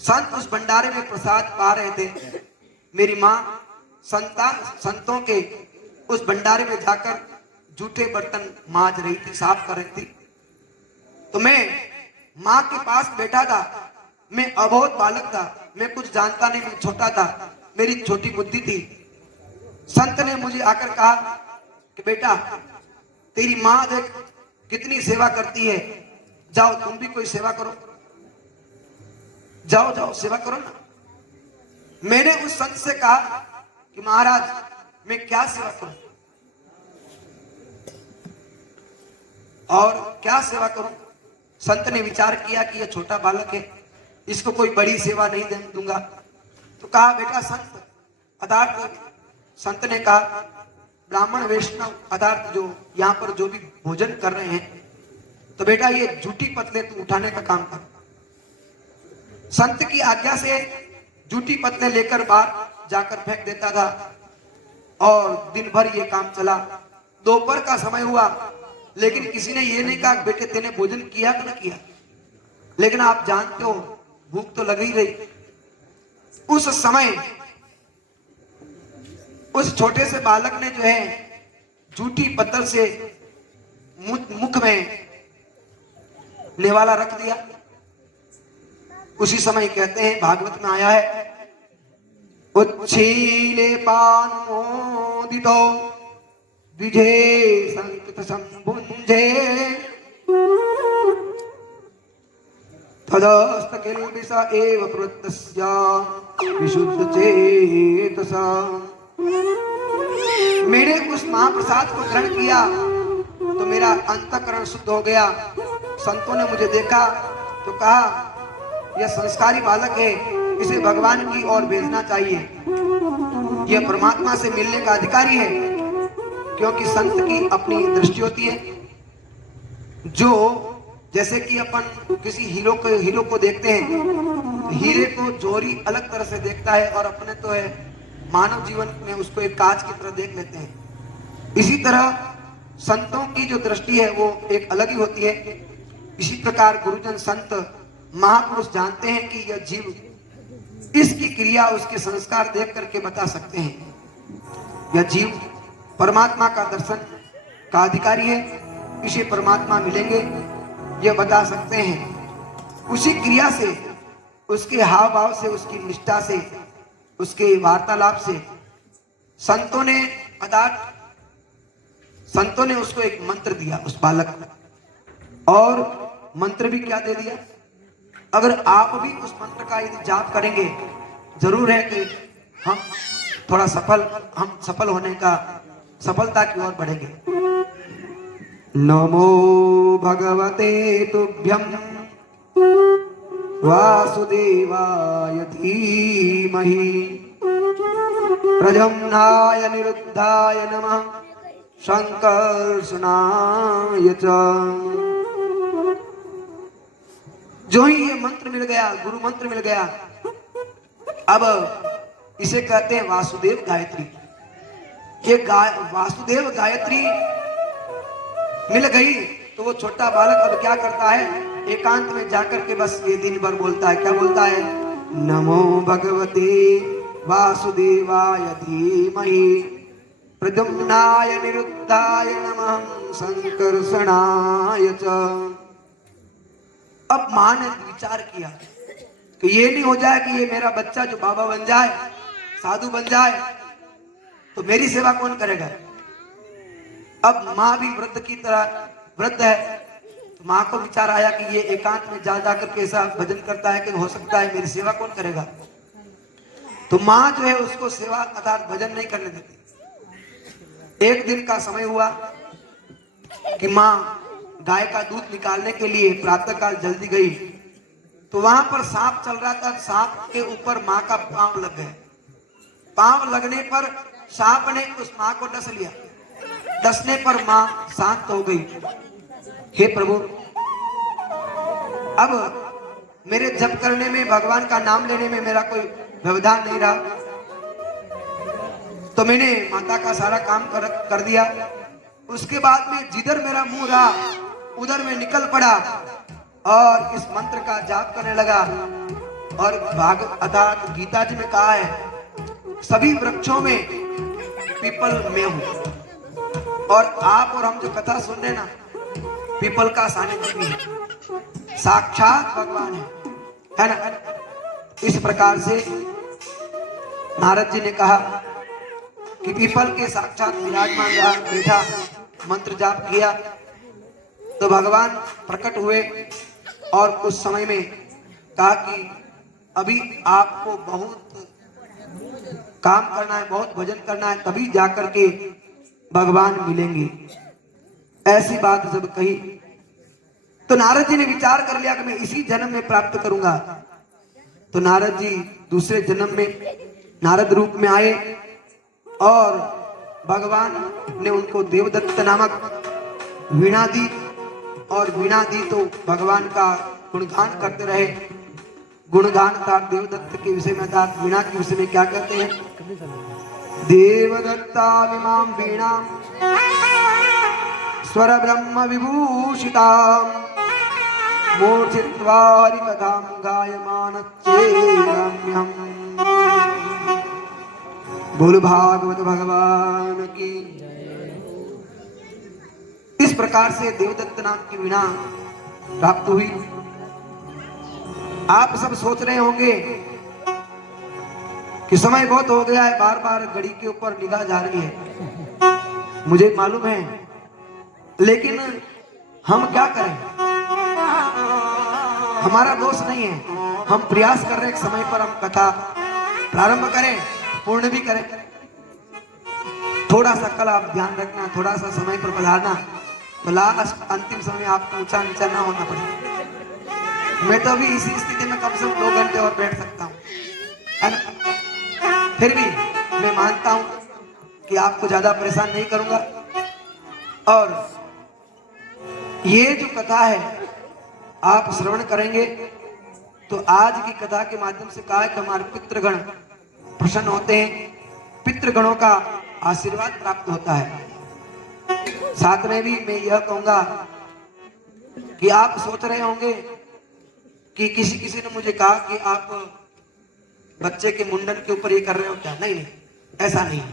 संत उस भंडारे में प्रसाद पा रहे थे। मेरी माँ संतों के उस भंडारे में जाकर जूठे बर्तन मांज रही थी, साफ कर रही थी। तो मैं माँ के पास बैठा था। मैं अबोध बालक था, मैं कुछ जानता नहीं, मैं छोटा था, मेरी छोटी बुद्धि थी। संत ने मुझे आकर कहा कि बेटा, तेरी माँ देख कितनी सेवा करती है, जाओ तुम भी कोई सेवा करो, जाओ जाओ सेवा करो ना। मैंने उस संत से कहा कि महाराज मैं क्या सेवा करूं और क्या सेवा करूं। संत ने विचार किया कि यह छोटा बालक है, इसको कोई बड़ी सेवा नहीं दूंगा। तो कहा बेटा संत अर्थात, संत ने कहा ब्राह्मण वैष्णव अर्थात जो यहाँ पर जो भी भोजन कर रहे हैं, तो बेटा ये जूठी पतले तू उठाने का काम कर। संत की आज्ञा से जूठी पतले लेकर बाहर जाकर फेंक देता था और दिन भर ये काम चला। दोपहर का समय हुआ, लेकिन किसी ने ये नहीं कहा बेटे तेने भोजन किया कि न किया, लेकिन आप जानते हो भूख तो लग ही रही। उस समय उस छोटे से बालक ने जो है जूठी पत्थर से मुख में नेवाला रख दिया। उसी समय कहते हैं, भागवत में आया है, उच्छीले पान मोदितो विधे संकित संभुंजे तदस्त किल्बिषा एव प्रवृत्तस्या विशुद्ध चेतसा। मेरे उस महाप्रसाद को ग्रहण किया तो मेरा अंतःकरण शुद्ध हो गया। संतों ने मुझे देखा तो कहा यह संस्कारी बालक है, इसे भगवान की ओर भेजना चाहिए, यह परमात्मा से मिलने का अधिकारी है। क्योंकि संत की अपनी दृष्टि होती है, जो जैसे कि अपन किसी हीरो को देखते हैं, हीरे को जोहरी अलग तरह से देखता है और अपने तो है मानव जीवन में उसको एक कांच की तरह देख लेते हैं। इसी तरह संतों की जो दृष्टि है वो एक अलग ही होती है। इसी प्रकार गुरुजन संत महापुरुष जानते हैं कि यह जीव, इसकी क्रिया उसके संस्कार देख करके बता सकते हैं यह जीव परमात्मा का दर्शन का अधिकारी है, इसे परमात्मा मिलेंगे, यह बता सकते हैं। उसी क्रिया से, उसके हाव भाव से, उसकी निष्ठा से, उसके वार्तालाप से संतों ने उसको एक मंत्र दिया उस बालक को। और मंत्र भी क्या दे दिया, अगर आप भी उस मंत्र का यदि जाप करेंगे, जरूर है कि हम थोड़ा सफल होने का, सफलता की ओर बढ़ेंगे। नमो भगवते तुभ्यं वासुदेवाय धीमहि प्रद्युम्नाय निरुद्धाय नमः संकर्षणाय च। जो ही ये मंत्र मिल गया, गुरु मंत्र मिल गया, अब इसे कहते हैं वासुदेव गायत्री। ये वासुदेव गायत्री मिल गई तो वो छोटा बालक अब क्या करता है, एकांत में जाकर के बस ये दिन भर बोलता है। क्या बोलता है, नमो भगवते वासुदेवाय धीमहि प्रद्युम्नाय निरुद्धाय नमः संकर्षणाय च। अब मां ने विचार किया कि ये नहीं हो जाए कि ये मेरा बच्चा जो बाबा बन जाए, साधु बन जाए, तो मेरी सेवा कौन करेगा। अब मां भी वृद्ध की तरह वृद्ध है, तो माँ को विचार आया कि ये एकांत में जा जाकर के ऐसा भजन करता है कि हो सकता है मेरी सेवा कौन करेगा। तो माँ जो है उसको सेवा अर्थात भजन नहीं करने देती। एक दिन का समय हुआ कि माँ गाय का दूध निकालने के लिए प्रातःकाल जल्दी गई, तो वहां पर सांप चल रहा था। सांप के ऊपर माँ का पांव लग गया। पांव लगने पर सांप ने उस माँ को डस लिया। डसने पर माँ शांत हो गई। हे प्रभु, अब मेरे जप करने में, भगवान का नाम लेने में मेरा कोई व्यवधान नहीं रहा, तो मैंने माता का सारा काम कर दिया। उसके बाद में जिधर मेरा मुंह रहा उधर मैं निकल पड़ा और इस मंत्र का जाप करने लगा। और अर्थात गीता जी में कहा है सभी वृक्षों में पीपल में हूं, और आप और हम जो कथा सुन रहे ना, पीपल का सानिध्य भी है, साक्षात भगवान है ना। इस प्रकार से नारद जी ने कहा कि पीपल के साक्षात विराजमान रहा, बैठा, मंत्र जाप किया तो भगवान प्रकट हुए और उस समय में कहा कि अभी आपको बहुत काम करना है, बहुत भजन करना है, तभी जाकर के भगवान मिलेंगे। ऐसी बात जब कही तो नारद जी ने विचार कर लिया कि मैं इसी जन्म में प्राप्त करूंगा। तो नारद जी दूसरे जन्म में नारद रूप में आए और भगवान ने उनको देवदत्त नामक वीणा दी, और वीणा दी तो भगवान का गुणगान करते रहे। गुणगान था देवदत्त के विषय में, अर्थात वीणा के विषय में क्या कहते हैं, देवदत्ता विमां वीणा स्वर ब्रह्म विभूषिता मूर्छित्वा हरिकथां गायमानच्चेरम्यम्। बोल भागवत भगवान की। इस प्रकार से देवदत्त नाम की वीणा प्राप्त हुई। आप सब सोच रहे होंगे कि समय बहुत हो गया है, बार बार घड़ी के ऊपर निगाह जा रही है, मुझे मालूम है, लेकिन हम क्या करें, हमारा दोष नहीं है। हम प्रयास कर रहे हैं, एक समय पर हम कथा प्रारंभ करें, पूर्ण भी करें। थोड़ा सा कल आप ध्यान रखना, थोड़ा सा समय पर पधारना, तो लास्ट अंतिम समय आपको ऊंचा नीचा ना होना पड़े। मैं तो अभी इसी स्थिति में कम से कम 2 घंटे और बैठ सकता हूँ, है ना। फिर भी मैं मानता हूं कि आपको ज्यादा परेशान नहीं करूंगा। और ये जो कथा है आप श्रवण करेंगे तो आज की कथा के माध्यम से कहा है कि हमारे पितृगण प्रसन्न होते हैं, पितृगणों का आशीर्वाद प्राप्त होता है। साथ में भी मैं यह कहूंगा कि आप सोच रहे होंगे कि किसी ने मुझे कहा कि आप बच्चे के मुंडन के ऊपर ये कर रहे हो क्या। नहीं, ऐसा नहीं है।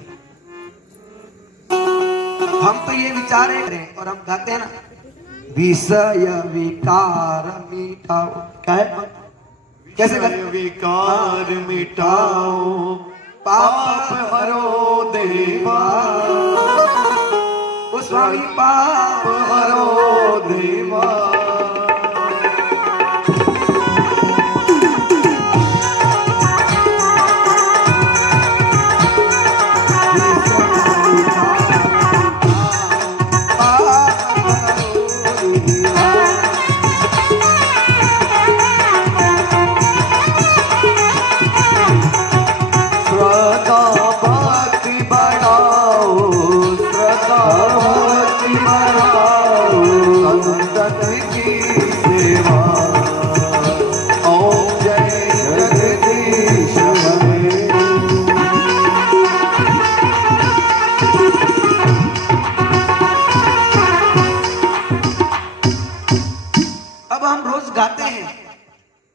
हम तो ये विचार हैं और हम गाते हैं ना, विषय विकार मिटाओ, क्या है, कैसे विकार मिटाओ, पाप हरो देवा, ओ स्वामी पाप हरो देवा।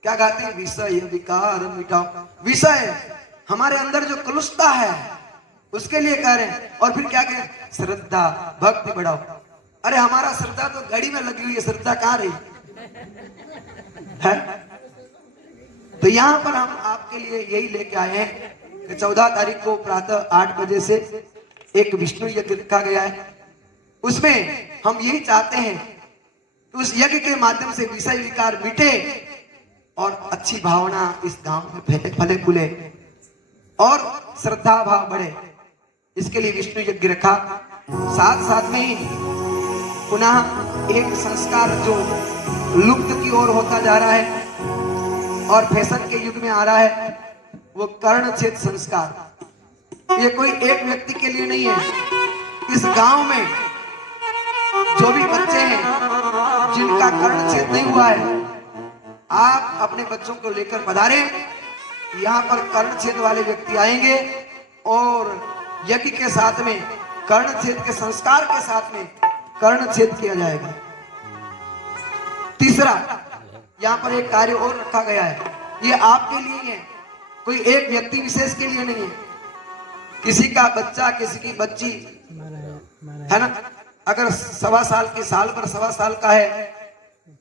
क्या गाते हैं, विषय विकार मिटाओ। विषय हमारे अंदर जो कलुषता है उसके लिए कह रहे हैं, और फिर क्या कहें, श्रद्धा भक्ति बढ़ाओ। अरे हमारा श्रद्धा तो घड़ी में लगी हुई है, श्रद्धा कहाँ रही है। तो यहाँ पर हम आपके लिए यही लेके आए हैं कि 14 तारीख को प्रातः 8 बजे से एक विष्णु यज्ञ रखा गया है। उसमें हम यही चाहते हैं तो उस यज्ञ के माध्यम से विषय विकार मिटे और अच्छी भावना इस गांव में फले फूले और श्रद्धा भाव बढ़े। इसके लिए विष्णु यज्ञ रखा। साथ साथ में ही पुनः एक संस्कार जो लुप्त की ओर होता जा रहा है और फैशन के युग में आ रहा है, वो कर्णछेद संस्कार। ये कोई एक व्यक्ति के लिए नहीं है। इस गांव में जो भी बच्चे हैं जिनका कर्णछेद नहीं हुआ है, आप अपने बच्चों को लेकर पधारे। यहाँ पर कर्णछेद वाले व्यक्ति आएंगे और यज्ञ के साथ में कर्णछेद के संस्कार के साथ में कर्णछेद किया जाएगा। तीसरा, यहाँ पर एक कार्य और रखा गया है। ये आपके लिए ही है, कोई एक व्यक्ति विशेष के लिए नहीं है। किसी का बच्चा, किसी की बच्ची है ना, अगर सवा साल के साल पर सवा साल का है,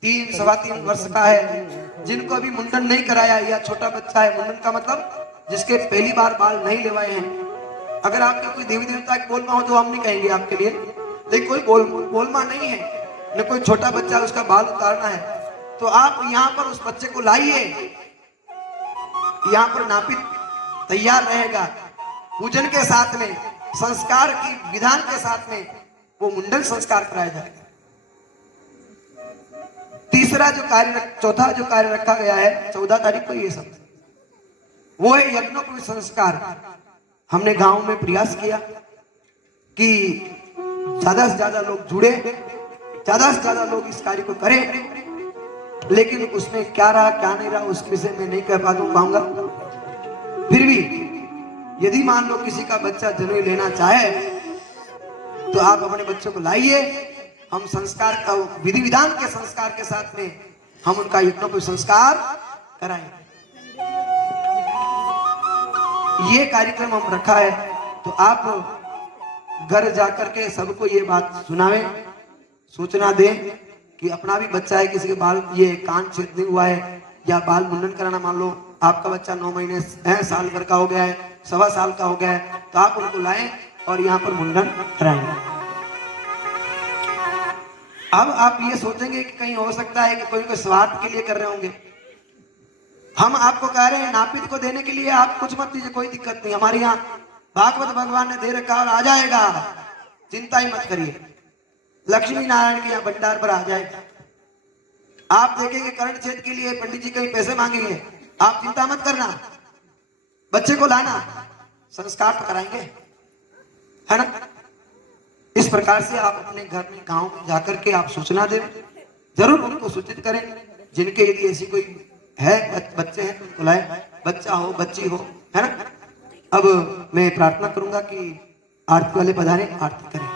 3-3.25 वर्ष का है, जिनको अभी मुंडन नहीं कराया, या छोटा बच्चा है, मुंडन का मतलब जिसके पहली बार बाल नहीं लेवाए हैं। अगर आपके कोई देवी देवता की बोलमा हो तो हम नहीं कहेंगे आपके लिए, लेकिन कोई बोलमा नहीं है, न कोई छोटा बच्चा उसका बाल उतारना है, तो आप यहाँ पर उस बच्चे को लाइए। यहाँ पर नापित तैयार रहेगा, पूजन के साथ में, संस्कार की विधान के साथ में वो मुंडन संस्कार कराया जाएगा। तीसरा जो कार्य, चौथा जो कार्य रखा गया है 14 तारीख को, ये सब वो है यज्ञोपवीत संस्कार। हमने गांव में प्रयास किया कि ज्यादा से ज्यादा लोग जुड़े, ज्यादा से ज्यादा लोग इस कार्य को करें, लेकिन उसमें क्या रहा क्या नहीं रहा उसके विषय में नहीं कह पाऊंगा। फिर भी यदि मान लो किसी का बच्चा जनेऊ लेना चाहे तो आप अपने बच्चों को लाइए। हम संस्कार का विधि विधान के संस्कार के साथ में हम उनका यज्ञोपवीत संस्कार कराएंगे। ये कार्यक्रम हम रखा है, तो आप घर जाकर के सबको ये बात सुनावें, सूचना दें कि अपना भी बच्चा है, किसी के बाल ये कान छेद नहीं हुआ है या बाल मुंडन कराना, मान लो आपका बच्चा 9 महीने साल भर का हो गया है, सवा साल का हो गया है, तो आप उनको लाएं और यहाँ पर मुंडन कराएं। अब आप ये सोचेंगे कि कहीं हो सकता है कि कोई स्वार्थ के लिए कर रहे होंगे। हम आपको कह रहे हैं नापित को देने के लिए आप कुछ मत दीजिए, कोई दिक्कत नहीं। हमारे यहाँ भागवत भगवान ने दे रखा और आ जाएगा, चिंता ही मत करिए। लक्ष्मी नारायण के यहाँ भंडार पर आ जाएगा। आप देखेंगे कर्णछेद के लिए पंडित जी कहीं पैसे मांगेंगे, आप चिंता मत करना, बच्चे को लाना, संस्कार तो कराएंगे, है ना। इस प्रकार से आप अपने घर में, गांव में जाकर के आप सूचना दें, जरूर उनको सूचित करें। जिनके यदि ऐसी कोई है बच्चे हैं तो उनको लाए, बच्चा हो बच्ची हो, है ना। अब मैं प्रार्थना करूंगा कि आरती वाले पधारें, आरती करें।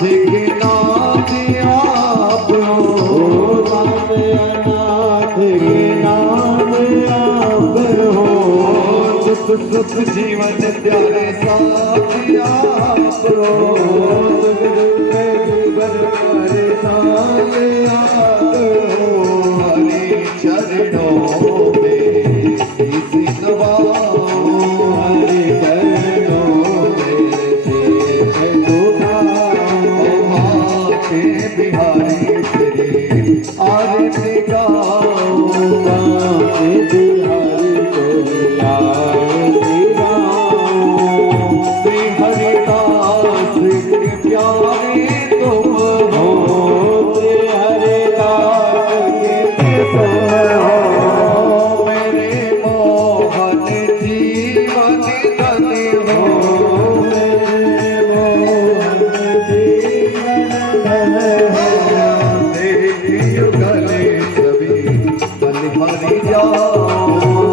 के नाथ आप हो, बाबे अनाथ के नाथ आप हो, सुख सुख जीवन प्यारे साथ आप हो, सुख दुख जीवन प्यारे साथ आप हो, हरि चरणों में शीश नवाओ, हरि चरणों में शीश झुकाओ, माथे बिहारी तेरी आरती गाओ, माथे बिहारी तेरी आरती गाओ, श्री हरिदास के प्यारे तुम हो, श्री हरिदास के तुम हो, मेरे मोहन जीवन धन्य हो, मेरे मोहन जीवन धन्य हो, तेरे युगले सभी बलिहारी जाओ,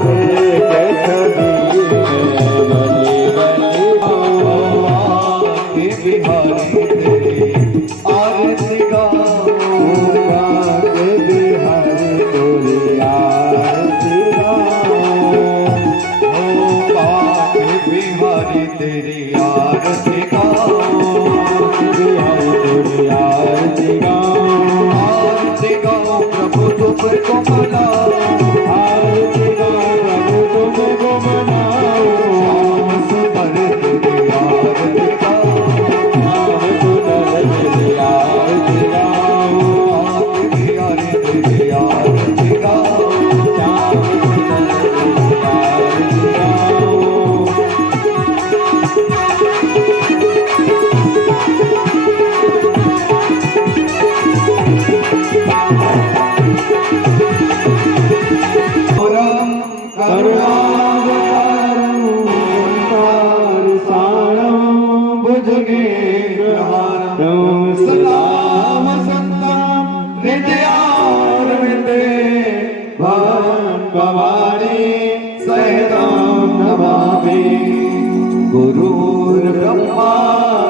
तेरे छवि में बलि बलि जाओ, के बिहारी तेरी आरती गाओ, के बिहारी तेरी आरती गाओ, के बिहारी तेरी आरती गाओ, बिहारी तेरी आरती गाओ, आरती गाओ प्रभु तुमको मनाओ, आरती गाओ प्रभु तुमको मनाओ, श्याम सुंदर तेरी आरती गाओ, श्याम सुंदर तेरी आरती गाओ, आके बिहारी तेरी आरती गाओ, श्याम सुंदर तेरी आरती गाओ। गुरुर्ब्रह्मा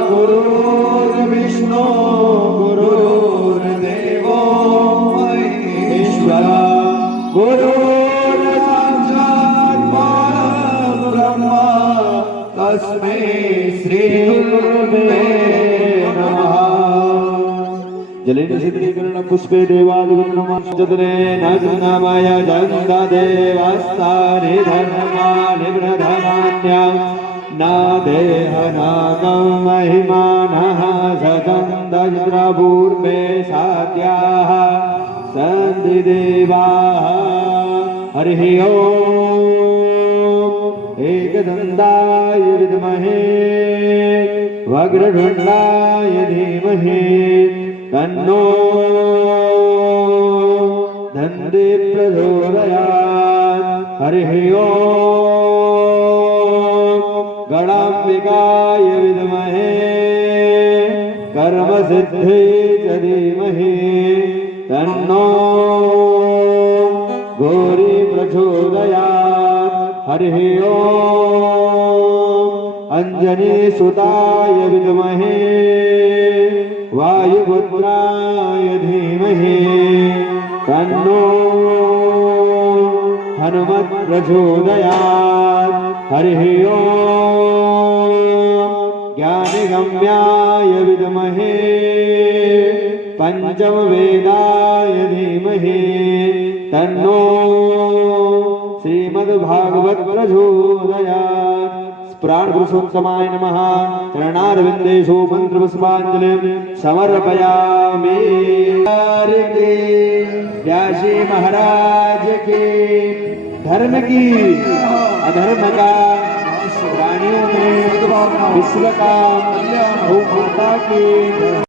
गुरुर्विष्णु गुरुर्देवो महेश्वरा, गुरुर्साक्षात् परब्रह्म तस्मै श्री गुरुवे नमः। जलेन सिद्धीकरण पुष्पे देवादिगुणमाचदने नामाय जगदा देवास्तारे धर्मानि प्रधानान्या ना देह नागं महिमानः सतं दज्रभूर्मे सात्याः सन्ति देवाः। हरिः ओम् एकदन्ताय विद्महे वक्रतुण्डाय धीमहि तन्नो दन्ति प्रचोदयात्। हरिः ओम् गणाम्बिकाय विद्महे कर्मसिद्धियै च धीमहि तन्नो गौरी प्रचोदयात्। हरिः ओम् अञ्जनीसुताय विद्महे वायुपुत्राय धीमहि तन्नो हनुमत् प्रचोदयात्। हरिः ओम् ज्ञानगम्याय विद्महे पंचमवेदाय धीमहि तन्नो श्रीमद्भागवत प्रचोदयात्। प्राणपुरुषोत्तमाय नमः। चरणारविन्देषु मन्त्रपुष्पाञ्जलिं समर्पयामि। व्यासी महाराज के धर्म की अधर्म का प्राणियों में विश्व का कल्याण हो माता की